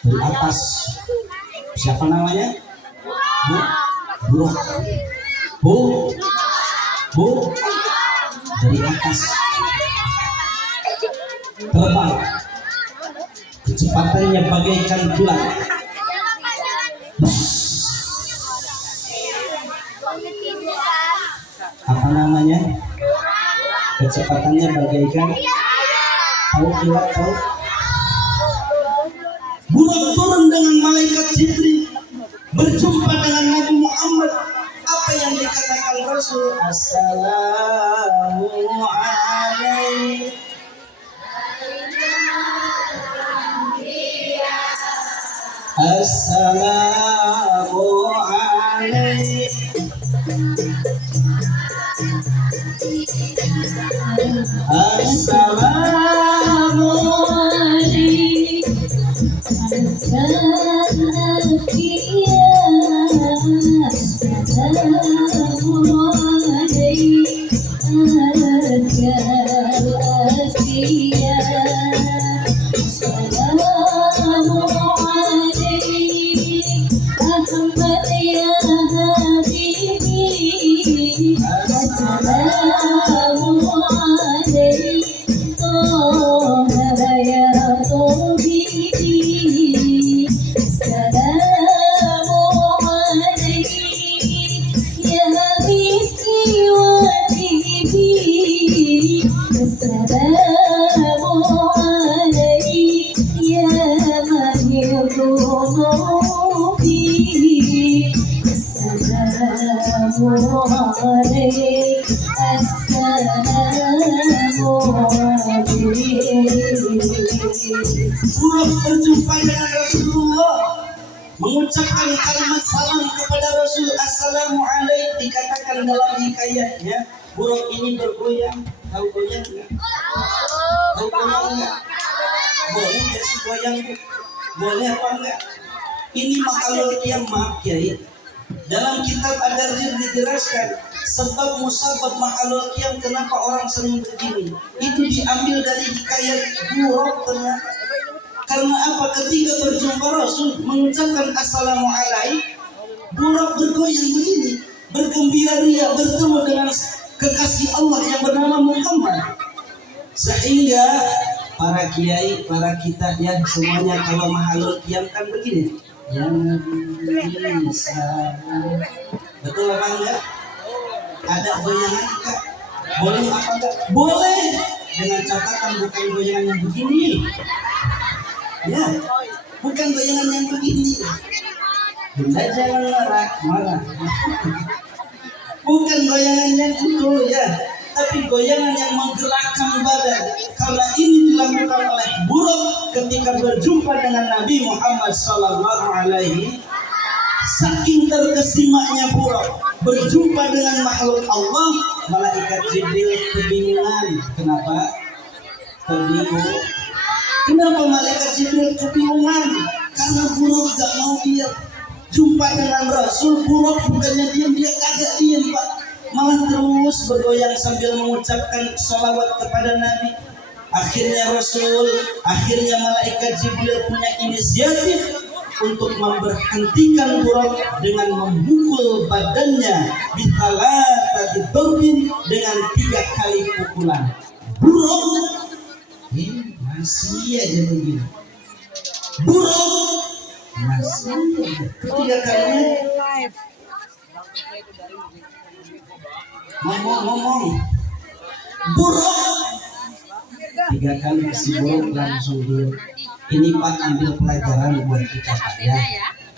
Dari atas. Siapa namanya? Buruk. Bu. Dari atas. Terbang. Kecepatannya bagaikan bulan. Apa namanya? Kecepatannya bagaikan tahu. Buruk turun dengan malaikat Jibril, berjumpa dengan Nabi Muhammad. Apa yang dikatakan Rasul? Assalamualaikum. Assalamualaikum Assalamu berjumpa dengan Rasulullah, mengucapkan kalimat salam kepada Rasul. Assalamualaikum, dikatakan dalam hikayatnya, buruk ini bergoyang. Tahu goyang enggak? Tahu goyang enggak? Boleh kasih goyang? Boleh apa enggak? Ini makalul kiamat, Kiai. Dalam kitab Ad-Darrir dijelaskan sebab musabab mahalul qiyam, kenapa orang sering begini. Itu diambil dari hikayat buruk ternyata. Karena apa? Ketika berjumpa Rasul mengucapkan assalamualaikum, buruk bergoyang begini, bergembira ria bertemu dengan kekasih Allah yang bernama Muhammad. Sehingga para kiai, para kita ya semuanya kalau mahalul qiyam kan begini. Yang bisa, betul apa enggak? Ada goyangan enggak? Boleh apa enggak? Boleh, dengan catatan bukan goyangan yang begini. Ya, bukan goyangan yang begini. Bunda jangan marah. Bukan goyangan yang itu ya, tapi goyangan yang menggerakkan badan. Karena ini dilakukan oleh buruk ketika berjumpa dengan Nabi Muhammad SAW. Saking terkesimanya buruk berjumpa dengan makhluk Allah, malaikat Jibril kebingungan. Kenapa? Kebingungan. Kenapa malaikat Jibril kebingungan? Karena buruk gak mau dia jumpa dengan Rasul. Buruk bukannya diam, dia kagak diam Pak, malah terus bergoyang sambil mengucapkan sholawat kepada Nabi. Akhirnya malaikat Jibril punya inisiatif untuk memberhentikan buruk dengan memukul badannya bisalatati darbin, dengan 3 kali pukulan. Buruk ini masih aja begini. Buruk masih aja. Ketiga kalinya ngomong buruk. 3 kali si buruk langsung dia. Ini Pak, ambil pelajaran buat kita Pak ya.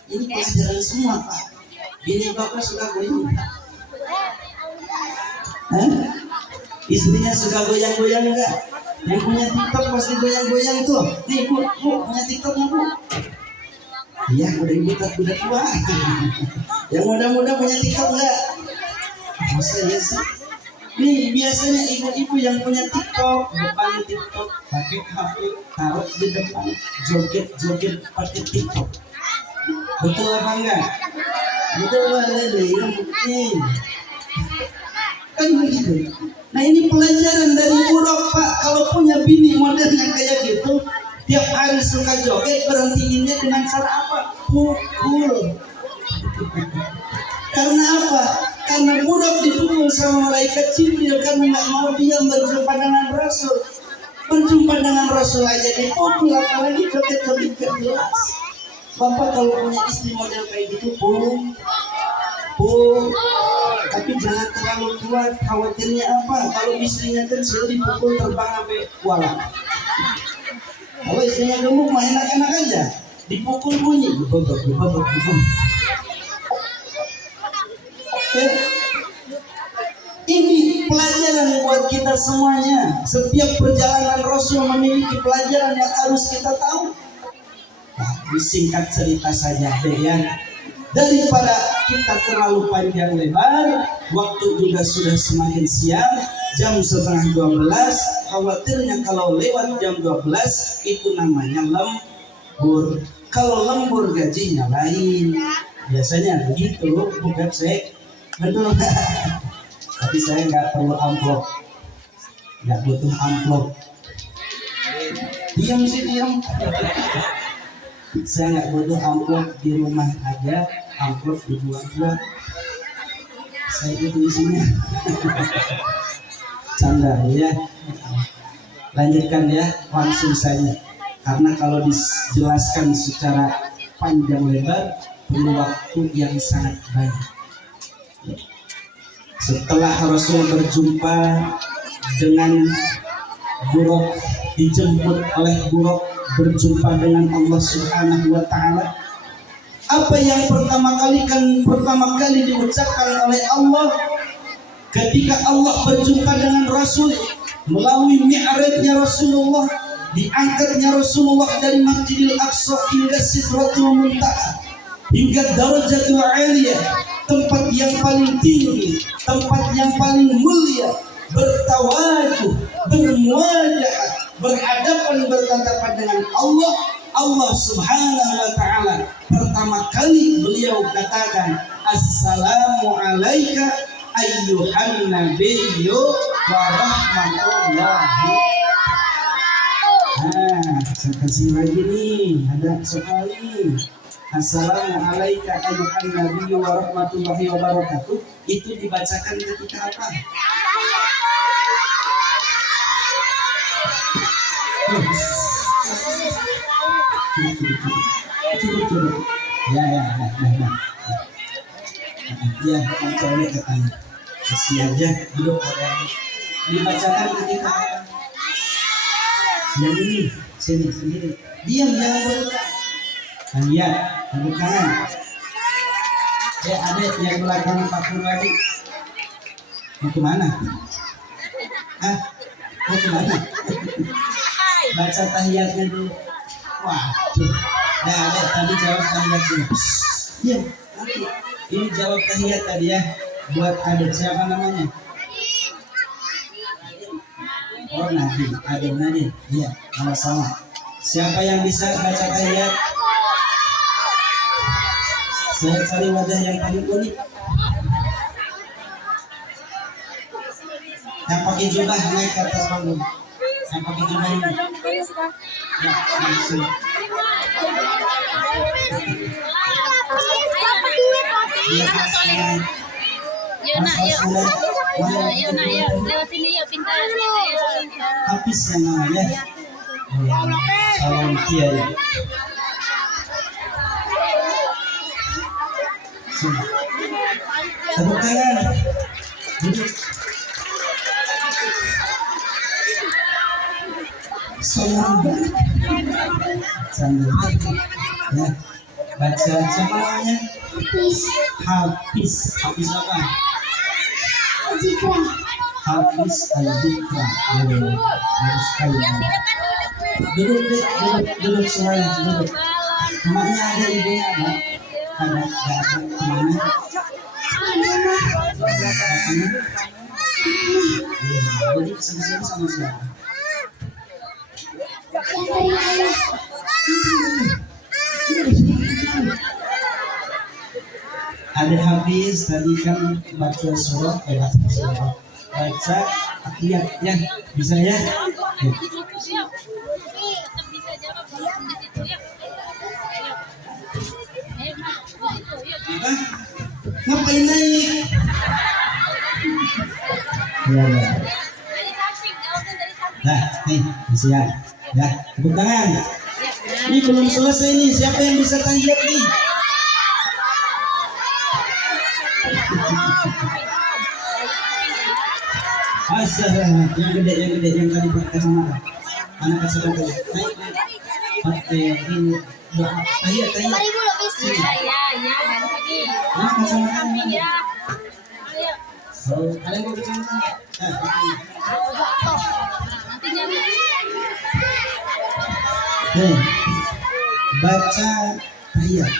Ini pelajaran semua Pak. Ini Bapak suka goyang. Istrinya suka goyang-goyang enggak? Yang punya TikTok pasti goyang-goyang tuh. Nih Bu punya TikTok nggak Bu? Iya, udah tua. Yang muda-muda punya TikTok enggak? Masa ya sih? Nih biasanya ibu-ibu yang punya TikTok, depan TikTok, pakai HP, taruh di depan, joget pakai TikTok. Betul apa enggak? Betul banget deh. Kan begitu. Nah ini pelajaran dari buruk Pak. Kalau punya bini modelnya kayak gitu, tiap hari suka joget, berhentiinnya dengan cara apa? Pukul. Karena apa? Karena buruk dipukul sama malaikat Jibril karena nggak mau diam berjumpa dengan Rasul. Berjumpa dengan Rasul aja dipukul, apalagi joget-joget jelas. Bapak kalau punya istri model kayak gitu, tapi jangan terlalu kuat. Khawatirnya apa? Kalau istrinya kecil dipukul terbang sampai kuala. Kalau istrinya gemuk mah enak-enak aja, dipukul bunyi. Ini pelajaran buat kita semuanya. Setiap perjalanan Rasul memiliki pelajaran yang harus kita tahu. Nah, disingkat cerita saja ya. Daripada kita terlalu panjang lebar, waktu juga sudah semakin siang, jam setengah 12, khawatirnya kalau lewat jam 12 itu namanya lembur. Kalau lembur gajinya lain, biasanya begitu, bukan saya, betul. Tapi saya nggak perlu amplop, nggak butuh amplop. Diam sih diam. Saya nggak butuh amplop, di rumah aja amplop dibuat-buat. Saya itu isinya. Canda ya. Lanjutkan ya, langsung saja. Karena kalau dijelaskan secara panjang lebar perlu waktu yang sangat banyak. Setelah Rasul berjumpa dengan Buraq, dijemput oleh Buraq berjumpa dengan Allah Subhanahu wa taala, apa yang pertama kali diucapkan oleh Allah ketika Allah berjumpa dengan Rasul melalui mi'rajnya Rasulullah, diangkatnya Rasulullah dari Masjidil Aqsa hingga Sidratul Muntaha, hingga Darajatul Aliyah, tempat yang paling tinggi, tempat yang paling mulia, bertawajuh, bermuajah, berhadapan bertatapan dengan Allah. Allah Subhanahu wa taala pertama kali beliau katakan, assalamu alaika ayyuhan nabiyyu wa rahmatullahi. Nah, saya kasih lagi nih, ada sekali. Assalamu alaika ayyuhan nabiyyu wa rahmatullahi wa barakatuh. Itu dibacakan ketika apa? Cukup. Ya. Ya, kamu katanya. Kasih aja duduk. Dibacakan ketika apa? Yang ini, sini sendiri. Diam, jangan bergerak. Lihat, tepuk tangan. Adek yang belakang Pak Purwadi. Mau kemana? Mau kemana? Baca tahiyatnya dulu. Waduh. Nah, adek tadi jawab tahiyat dulu. Diam, nanti. Ini jawab tahiyat tadi ya. Buat adek siapa namanya? Oh Nadine, ada Nadine, iya, sama-sama. Siapa yang bisa baca tahiyat? Saya cari wajah yang paling unik. Yang pakai jubah naik ke atas panggung. Yang pakai jubah ini. Ya, langsung. Iya, langsung. Yuk, lewat sini yuk, pintar. Habis yang namanya. Salam kiai. Tepuk tangan. Duduk. Salam. Ya. Baca siapa namanya? Hafiz apa? Hafiz Al-Zikra. Harus sekali. Duduk semuanya, duduk. Emaknya ada, ibunya ada. Ada kemana? Jadi sama-sama sama siapa? Ada Hafiz tadi kan baca surah, baca tahiyat ya, bisa ya? Ngapain naik? Ya. Nah, nih, siap. Ya, tepuk tangan. Ini belum selesai nih. Siapa yang bisa tahiyat nih? Yang gede, yang tadi pakai kacamata. Anak kacamata. Naik. Pakai ini. Tahiyat. Nah, kacamata ini. Kalian mau kacamata? Baca tahiyat.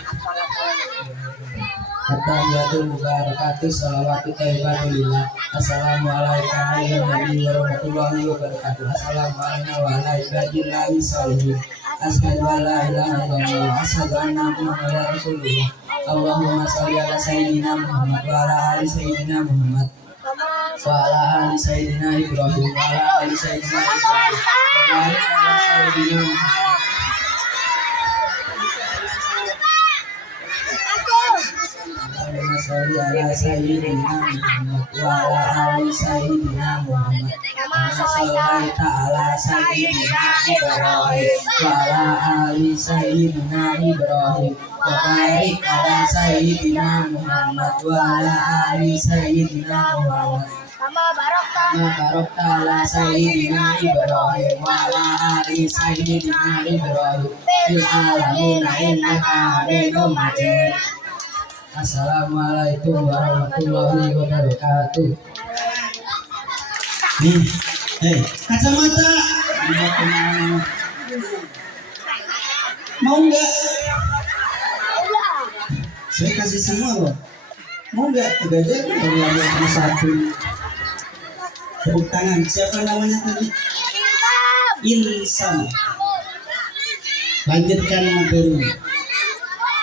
At-tahiyatul mubarakatuh salawatu thayyibatulillah. Assalamualaikum warahmatullahi wabarakatuh. Assalamualaikum warahmatullahi wabarakatuh. Asyhadu an la ilaha illallah wa asyhadu anna Muhammadar Rasulullah. Allahumma shalli ala sayyidina Muhammad wa ala ali sayyidina Muhammad wa ala ali sayyidina Ibrahim wa ala ali sayyidina Ibrahim wa barik ala sayyidina Muhammad. Allahumma sholli ala sayyidina Muhammad wa ala ali sayyidina Muhammad kama shallaita ala sayyidina Ibrahim wa ala ali sayyidina Ibrahim wa barik ala sayyidina Muhammad wa ala ali sayyidina Muhammad kama barakta ala sayyidina Ibrahim wa ala ali sayyidina Ibrahim fil alamin innaka Hamidum Majid. Assalamualaikum warahmatullahi wabarakatuh. Nih, kacamata. Mau nggak? Saya kasih semua loh. Mau nggak? Udah aja dari yang satu. Tepuk tangan. Siapa namanya tadi? Insan. Lanjutkan materi.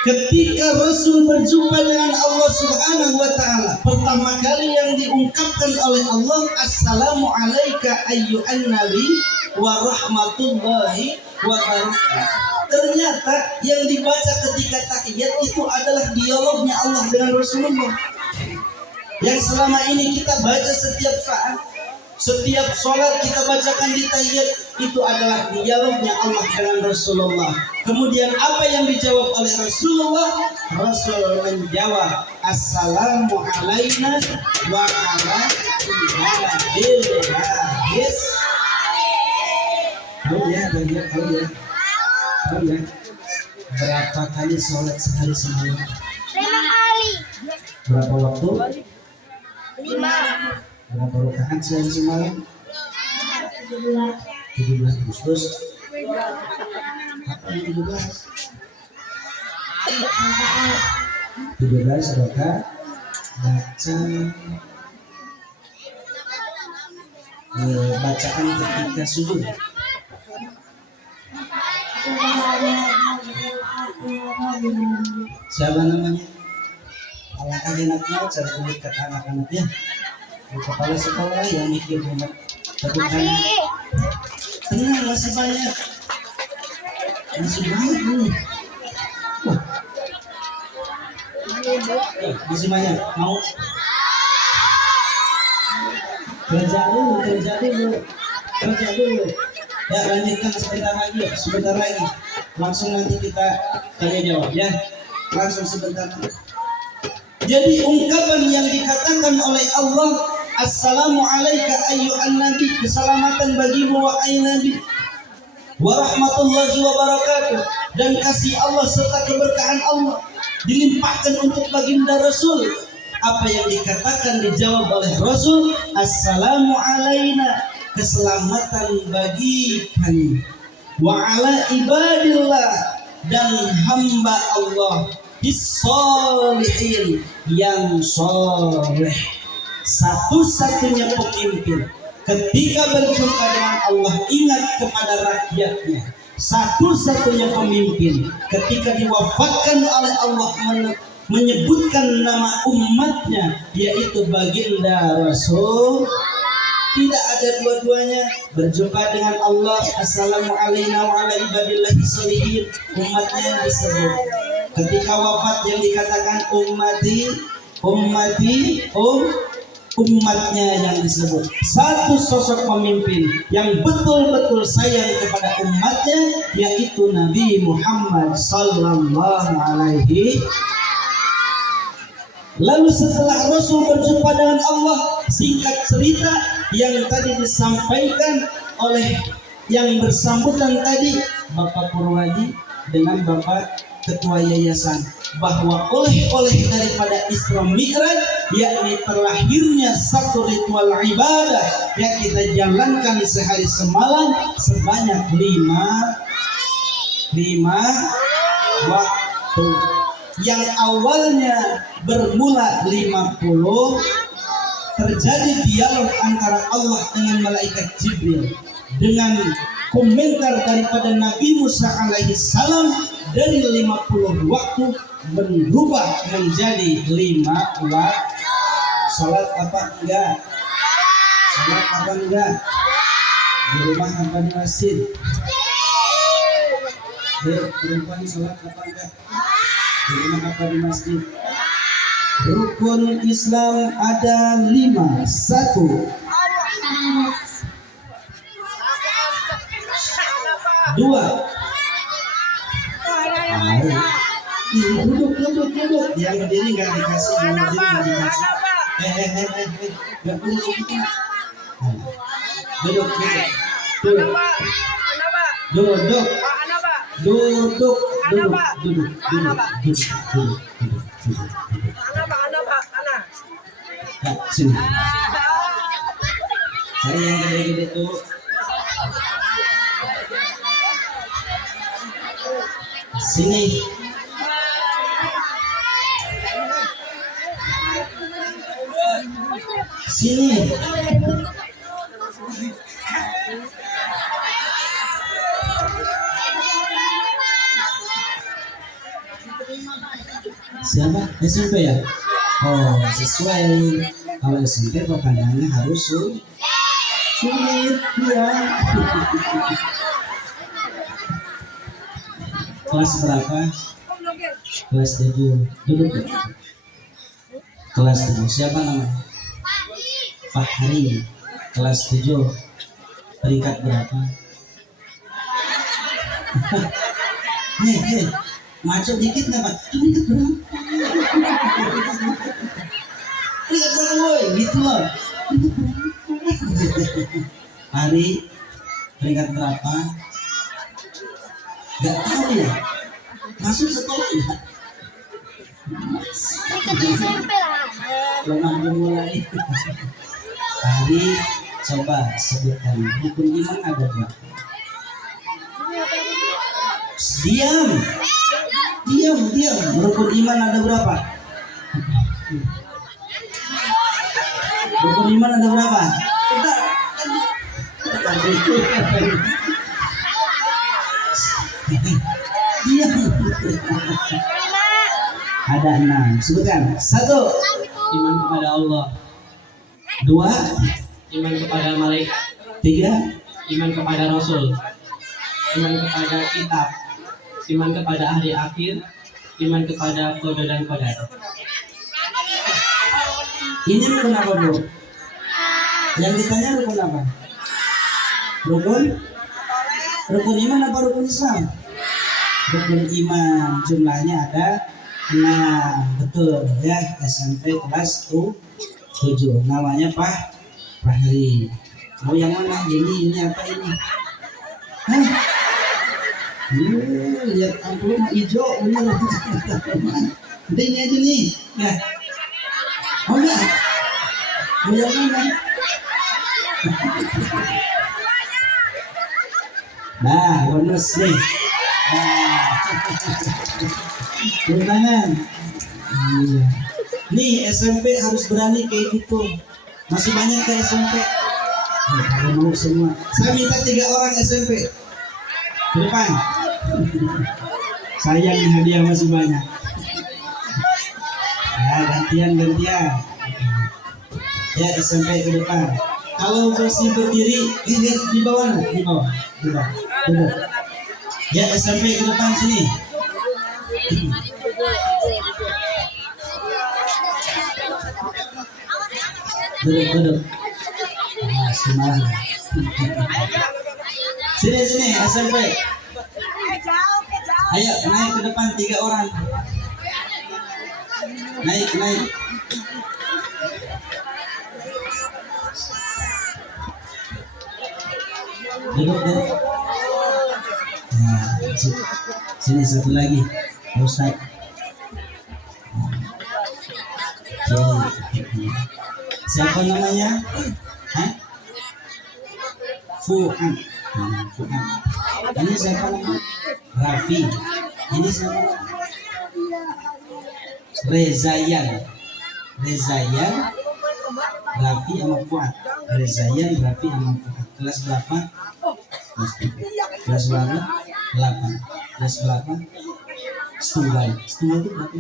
Ketika Rasul berjumpa dengan Allah Subhanahu wa Ta'ala, pertama kali yang diungkapkan oleh Allah, Assalamu alayka ayyuhan nabi wa rahmatullahi wa barakatuh. Ternyata yang dibaca ketika tahiyat itu adalah dialognya Allah dengan Rasulullah, yang selama ini kita baca setiap saat, setiap sholat kita bacakan di tahiyat, itu adalah dialognya Allah dengan Rasulullah. Kemudian apa yang dijawab oleh Rasulullah? Rasul menjawab, Assalamu alayna wa ala ibadil rahis. Tahu ya. Berapa kali sholat sehari semalam? 5 kali. Berapa waktu? 5. Berapa rakaat sehari semalam? 17 Agustus. Apa yang 17? 17 rakaat baca bacaan ketika sujud. Siapa namanya? Alangkah enaknya cara mendekat anak-anaknya. Kepala sekolah yang mikir hemat. Tenang, masih banyak. Nih. Masih banyak. Mau? Kerja dulu. Ya, lanjutkan sebentar lagi. Langsung nanti kita tanya jawab ya. Langsung sebentar. Jadi ungkapan yang dikatakan oleh Allah, Assalamu alayka ayyuhan nabi, keselamatan bagimu wahai nabi, wa rahmatullahi wa barakatuh, dan kasih Allah serta keberkahan Allah dilimpahkan untuk baginda Rasul. Apa yang dikatakan dijawab oleh Rasul, Assalamu alayna, keselamatan bagi kami, wa ala ibadillah, dan hamba Allah, bis-sholihin, yang soleh. Satu-satunya pemimpin ketika berjumpa dengan Allah ingat kepada rakyatnya. Satu-satunya pemimpin ketika diwafatkan oleh Allah menyebutkan nama umatnya, yaitu baginda Rasul. Tidak ada dua-duanya. Berjumpa dengan Allah, Assalamualaikum wa ala ibadillahi sholihin, umatnya yang disebut. Ketika wafat yang dikatakan umatnya yang disebut. Satu sosok pemimpin yang betul-betul sayang kepada umatnya, yaitu Nabi Muhammad sallallahu alaihi. Lalu setelah Rasul berjumpa dengan Allah, singkat cerita yang tadi disampaikan oleh yang bersambutan tadi, Bapak Purwadi dengan Bapak Ketua Yayasan, bahwa oleh daripada Isra Mi'raj, yakni terlahirnya satu ritual ibadah yang kita jalankan sehari semalam sebanyak 5 waktu. yang awalnya bermula 50 terjadi dialog antara Allah dengan malaikat Jibril dengan komentar daripada Nabi Musa alaihi salam dari 50 waktu berubah menjadi 5 waktu. Salat apa enggak? Salat apa enggak? Di rumah apa di masjid? Perempuan salat apa enggak? Di rumah apa di masjid? Rukun Islam ada 5. 1, 2. Duduk. Yang berdiri nggak dikasih, yang berdiri nggak dikasih. Nggak boleh gitu. Duduk. Nah, sini. Saya yang gede-gede tuh. Sini. Sini. Siapa? SMP ya? Oh, sesuai. Kalau SMP pertanyaannya harus sulit ya. Kelas berapa? Kelas 7. Duduk. Kelas 7. Siapa namanya? Fahri. Kelas 7. Peringkat berapa? Hei, maju dikit nggak Pak? Peringkat berapa? Peringkat berapa woi? Gitu loh. Hari peringkat berapa? Gak tahu ya. Masuk sekolah ya? SMP lah. Belum mulai. Hari coba sebutkan rukun iman ada berapa? Diam. Rukun iman ada berapa? Rukun iman ada berapa? Diam. Ada 6. Sebutkan. 1. Iman kepada Allah. 2. Iman kepada malaikat. 3. Iman kepada Rasul. Iman kepada kitab. Iman kepada hari akhir. Iman kepada qada dan qadar. Ini rukun apa bro? Yang ditanya rukun apa? Rukun iman apa rukun Islam? Rukun iman jumlahnya ada 6. Betul ya. SMP kelas 7. Namanya Pak Fahri. Mau yang mana? Ini apa ini? Hah? Lihat amplop hijau bener. Udah ini aja nih ya. Oh enggak? Mau yang mana? Nah, bonus nih. Turun tangan. Iya. Nih SMP harus berani kayak gitu. Masih banyak ke SMP. Mau semua. Saya minta 3 orang SMP. Ke depan. Sayang hadiah masih banyak. Ya gantian. Ya SMP ke depan. Kalau masih berdiri, lihat di bawah. Duduk. Ya SMP ke depan sini. Duduk. Semangat. Sini SMP. Ayo naik ke depan 3 orang. Naik. Duduk. Nah, sini satu lagi, Ustaz. Siapa namanya? Hah? Fuad. Ini siapa namanya? Raffi. Ini siapa? Rezayan Raffi sama Fuad. Rezayan Raffi sama Fuad. Kelas berapa? Kelas berapa? 8. Kelas berapa? Setunggal itu berapa?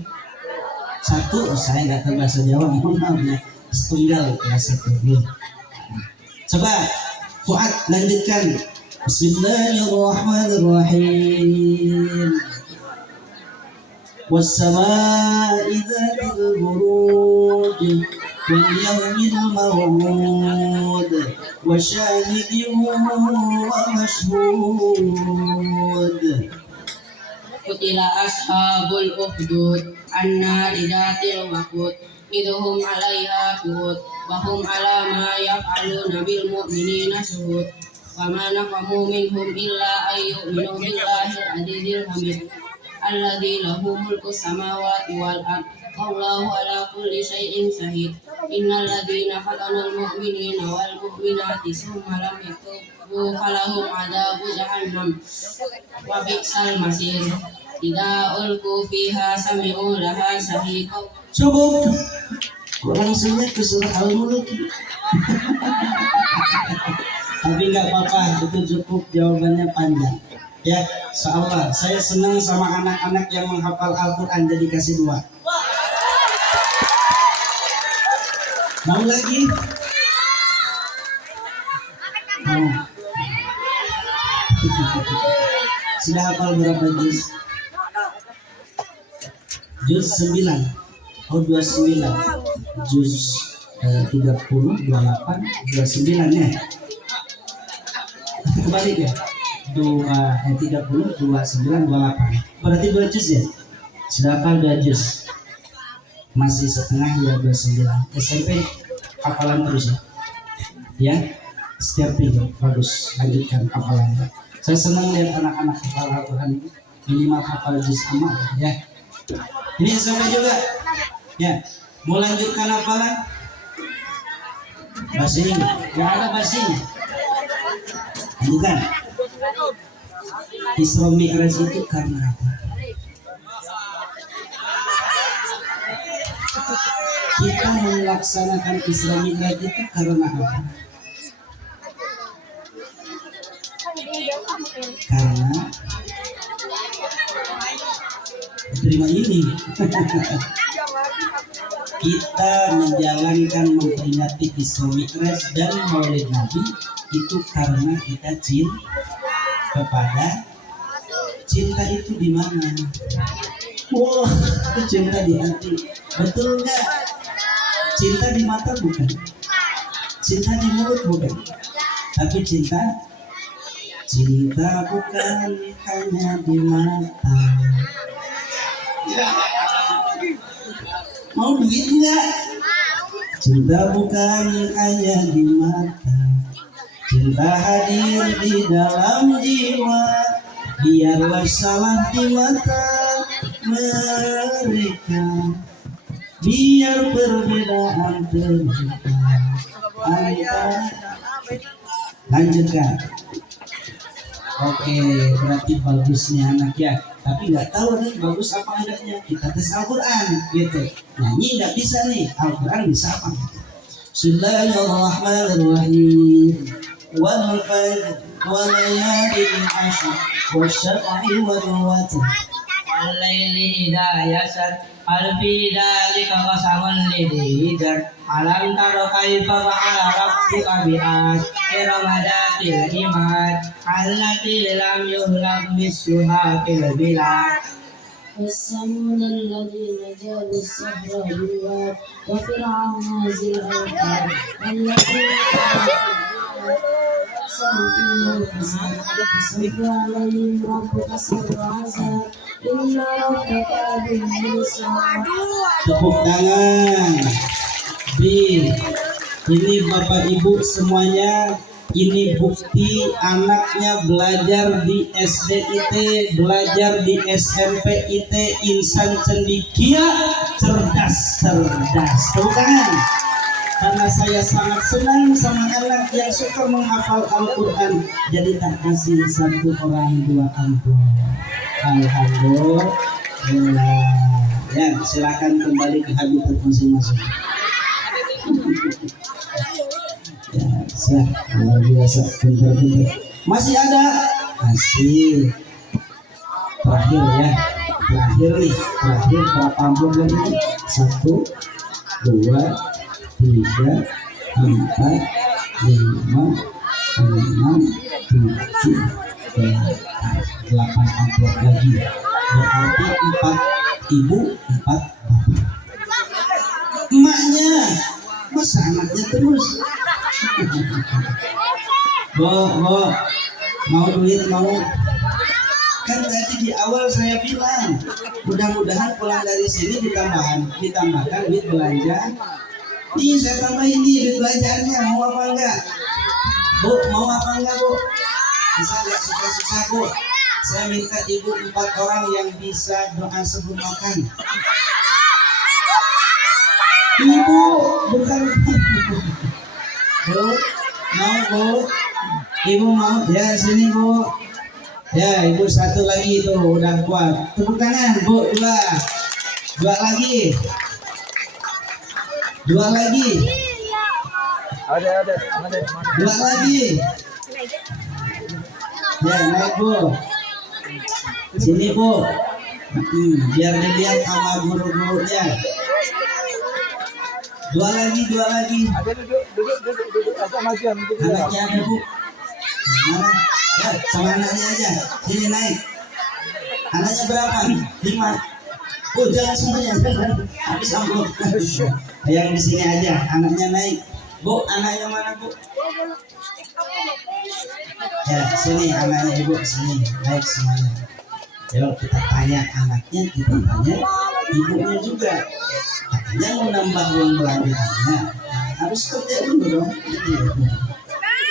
Satu. Oh, saya nggak tahu bahasa Jawa, mohon maaf ya. Setunggal kelas 1. Coba Fuad lanjutkan. Bismillahirrahmanirrahim. Wassama'i dzatil buruj wal yawmil maw'ud wa syahidin wa mashhud. Kutila ashabul ukhdud annari datil waqud idhum 'alaiha qud wa hum 'ala ma yaf'aluna bil mu'minina syuhud wa ma naqamu minhum illa ayyuminu billahi al-'azizil hamid alladzi lahu mulku samawati wal ard wallahu 'ala kulli syai'in syahid innal ladzina fatanul mu'minina wal mu'minati tsumma lam yatubu falahum 'adzabu jahannam wa bi'sal masir idza ulqu fiha sami'u laha shahiqa. Cukup. Langsungnya ke surah Al-Mulk. Tapi nggak apa-apa, itu cukup, jawabannya panjang. Ya, insyaallah saya senang sama anak-anak yang menghafal Al-Quran, jadi kasih 2. Mau lagi? Mau. Sudah hafal berapa juz? Juz 9. Oh 29. Juz 30, 28, 29 ya. Kembali ya. 30, 29, 28. Berarti 2 juz ya? Sudah hafal 2 juz. Masih setengah ya 29. SMP hafalan terus ya. Ya. Setiap minggu bagus, lanjutkan hafalannya. Saya senang lihat anak-anak hafal Al-Quran itu minimal hafal juz amma ya. Ini SMP juga. Ya. Mau lanjutkan hafalan? Bahasa Inggris. Gak ada bahasa Inggris. Lanjutkan. Isra Mi'raj itu karena apa? Kita melaksanakan Isra Mi'raj itu karena apa? Karena terima ini. Kita menjalankan memperingati Isra Mi'raj dan Maulid Nabi itu karena kita cinta kepada. Cinta itu di mana? Wah, cinta di hati. Betul nggak? Cinta di mata bukan? Cinta di mulut bukan? Tapi cinta bukan hanya di mata. Mau duit nggak? Cinta bukan hanya di mata. Cinta hadir di dalam jiwa. Biarlah salah di mata mereka. Biar perbedaan tercipta antara. Lanjutkan. Oke, berarti bagusnya anak ya. Tapi nggak tahu nih bagus apa enggaknya. Kita tes Al-Quran gitu. Nyanyi nggak bisa nih, Al-Quran bisa apa? Bismillahirrahmanirrahim. Wal fajr wa layalin ashr wasyaf'i wal watr Al-laili idha yasar Al-fi dhalika qasamun lidhijar Alam taro kaifa fa'ala rabbuka bi'as Iromadatil imad Allati lam yuhlak misluha fil bilad والثمود الذين جابوا الصخر بالواد وفرعون ذي الأوتاد الذين فسوف عليهم ربك سوء عذاب إن ربك بالمرصاد. Tepuk tangan. Ini Bapak Ibu semuanya, ini bukti anaknya belajar di SDIT, belajar di SMP IT, insan cendikia, cerdas. Tepuk tangan. Karena saya sangat senang sama anak yang suka menghafal Al-Quran. Jadi tak kasih 1 orang 2 ampun. Alhamdulillah. Ya, silakan kembali ke habitat masing-masing. Ya, luar biasa, pintar-pintar. Masih ada? Masih. Terakhir ya, terakhir nih, terakhir berapa amplop lagi? 1, 2, 3, 4, 5, 6, 7, 8 amplop lagi. Berarti 4 ibu, 4 bapak. Emaknya, masa anaknya terus? Bo, mau duit mau? Kan tadi di awal saya bilang, mudah-mudahan pulang dari sini ditambahkan duit belanja. Nih saya tambahin nih duit belanjaannya, mau apa enggak? Bu, mau apa enggak bu? Bisa enggak susah-susah bu? Saya minta ibu 4 orang yang bisa doa sebelum makan. Ibu, bukan bu, mau bu? Ibu mau? Ya sini bu. Ya ibu 1 lagi tuh udah kuat. Tepuk tangan bu. 2 lagi. 2 lagi. Ada. 2 lagi. Ya naik bu. Sini bu. Biar dilihat sama guru-gurunya. 2 lagi. Ada duduk. Agak maju mungkin. Anaknya ada bu. Mana? Ya, sama anaknya aja. Sini naik. Anaknya berapa? 5. Oh jangan semuanya. Habis amplop. Yang di sini aja. Anaknya naik. Bu, anaknya mana bu? Ya sini anaknya ibu sini naik semuanya. Yuk kita tanya anaknya, kita tanya ibunya juga. Katanya mau nambah uang belanjaannya. Harus kerja dulu dong.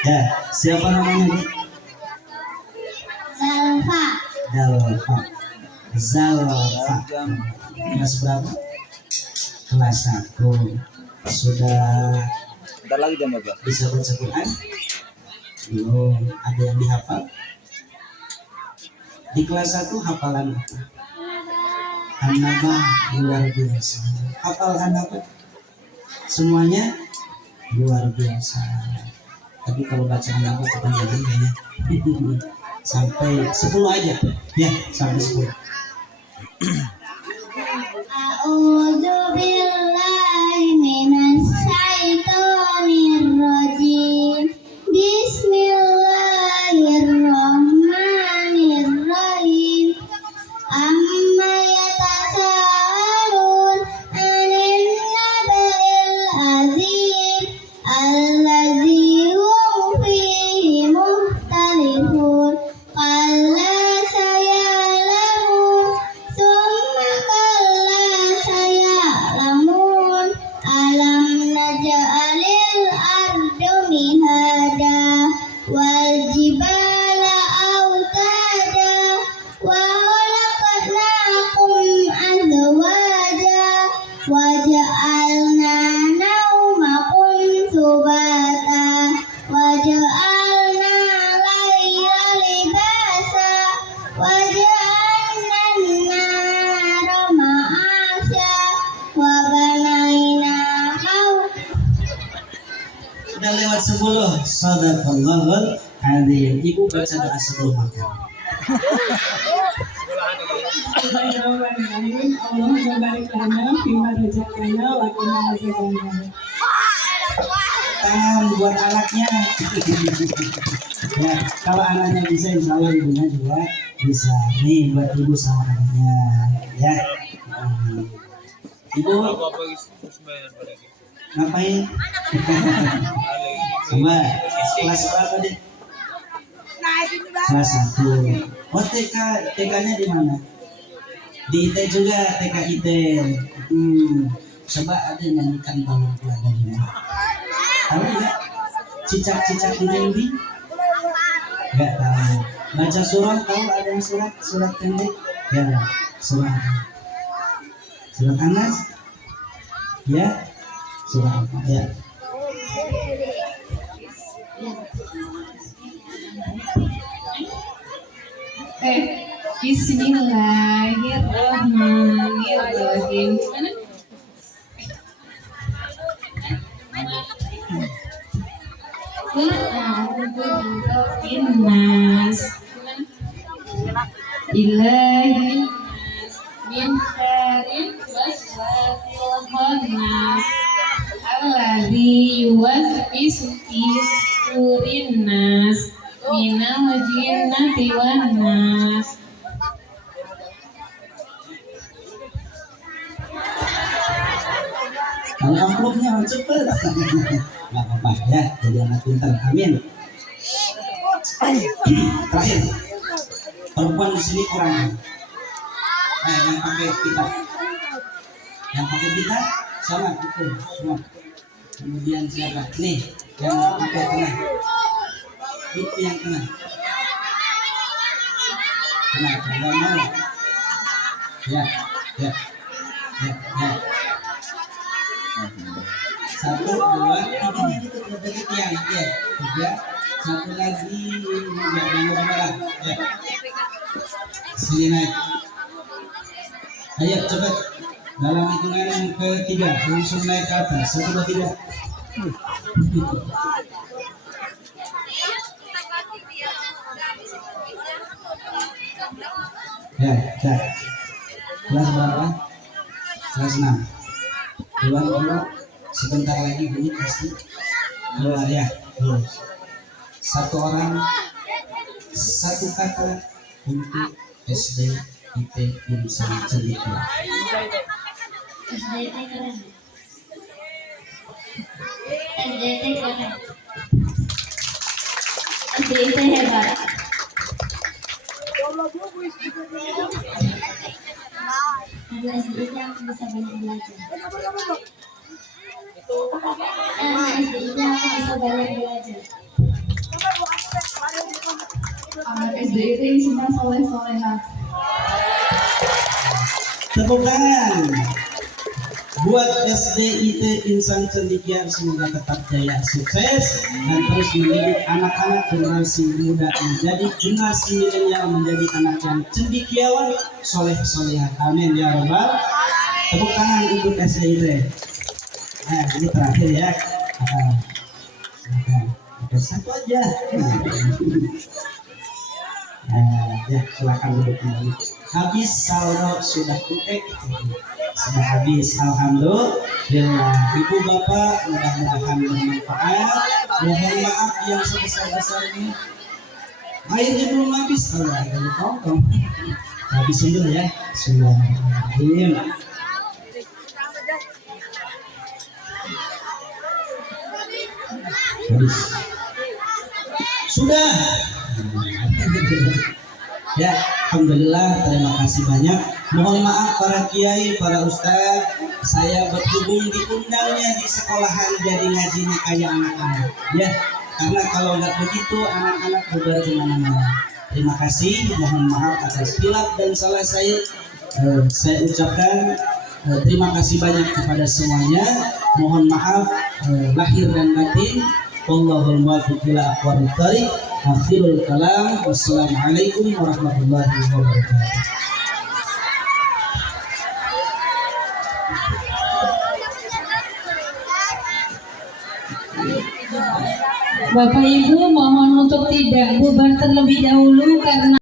Ya siapa namanya bu? Zalfa. Kelas berapa? Kelas 1. Sudah Bentar lagi jam berapa? bisa baca Quran? Belum. Ada yang dihafal? Di kelas 1 hafalan apa? An-Naba, luar biasa. Hafal An-Naba? Semuanya luar biasa. Tapi kalau baca An-Naba kepanjangan kayaknya. Sampai 10 aja. Ya, sampai 10. A'udzu billahi minas syaitonir rajim. Bismillahirrahmanirrahim. Amma yatasaalun 'anil naba'il azim allazi hum fihi mukhtalifun. Qalla sayalamun summa qalla sayalamun alam naj'alil arda mihada wal jibala autada wa khalaqnakum azwaja wa ja'alna naumakum subata wa ja'alna laila libasa wa ja'alna an-nara ma'asya wa banaina Sudah lewat 10. Shadaqallahul adzim. Ibu baca doa sebelum makan. Bismillahirrahmanirrahim. Allahumma barik lana fima razaqtana wa qina azabannar. Tangan buat anaknya. Ya, kalau anaknya bisa, insya Allah ibunya juga bisa. Nih buat ibu sama anaknya. Ya. Ibu ngapain? Coba kelas berapa deh? Kelas 1. Oh TK-nya di mana? Di IT juga, TK IT. Coba ada nyanyikan balon keluarga di mana? Tahu nggak? Cicak-cicak di dinding? Nggak tahu. Baca surat, tahu ada yang surat pendek? Ya, surat. Surat Anas? Ya, surat apa? Ya. Bismillahirrahmanirrahim. Gimana? Nas ilahin min syarrin waswasil khannas alladzi yuwaswisu fi sudurin nas minal jinnati wan nas. Kalau amplopnya cepet. Nggak apa-apa ya, jadi anak pintar. Amin. Terakhir, perempuan di sini kurang. Nah, yang pakai pita, sama itu semua. Kemudian siapa? Nih, yang pakai tengah. Itu yang tengah. Tengah, tengah mana? Ya. Satu, dua, tiga, ya. Tiga, satu lagi, ya. Sini naik. Ayo cepat. Dalam hitungan yang ketiga, langsung naik ke atas. 1, 2, 3. Ya. Kelas berapa? Kelas 6. Dua. Sebentar lagi bunyi pasti. Dua ya. Satu orang, satu kata untuk SD IT Insan Cendekia. SDIT hebat. Karena SDIT aku bisa banyak belajar. Karena SDIT aku bisa banyak belajar. Anak SDIT ini semua soleh-solehah. Tepuk tangan buat SDIT Insan Cendekia, semoga tetap jaya sukses dan terus mendidik anak-anak generasi muda menjadi generasi milenial, menjadi anak yang cendekiawan, soleh-solehah. Amin ya rabbal. Tepuk tangan untuk SDIT. Nah, ini terakhir ya. Satu aja. Ya, silakan duduk kembali. Habis saldo sudah kutek, sudah habis. Alhamdulillah. Ibu bapak, mudah-mudahan bermanfaat. Mohon maaf yang sebesar-besarnya. Airnya belum habis. Kalau ada potong, habisin dulu ya. Bismillahirrahmanirrahim. Habis. Sudah. Ya, alhamdulillah, terima kasih banyak. Mohon maaf para kiai, para ustadz, saya berhubung diundangnya di sekolahan jadi ngajinya kayak anak-anak. Ya, karena kalau nggak begitu anak-anak berada di mana-mana. Terima kasih, mohon maaf atas hilaf dan salah saya. Saya ucapkan terima kasih banyak kepada semuanya. Mohon maaf lahir dan batin. Wallahul muwaffiq ila aqwamit thoriq. Akhirul kalam. Wassalamualaikum warahmatullahi wabarakatuh. Bapak Ibu mohon untuk tidak bubar terlebih dahulu karena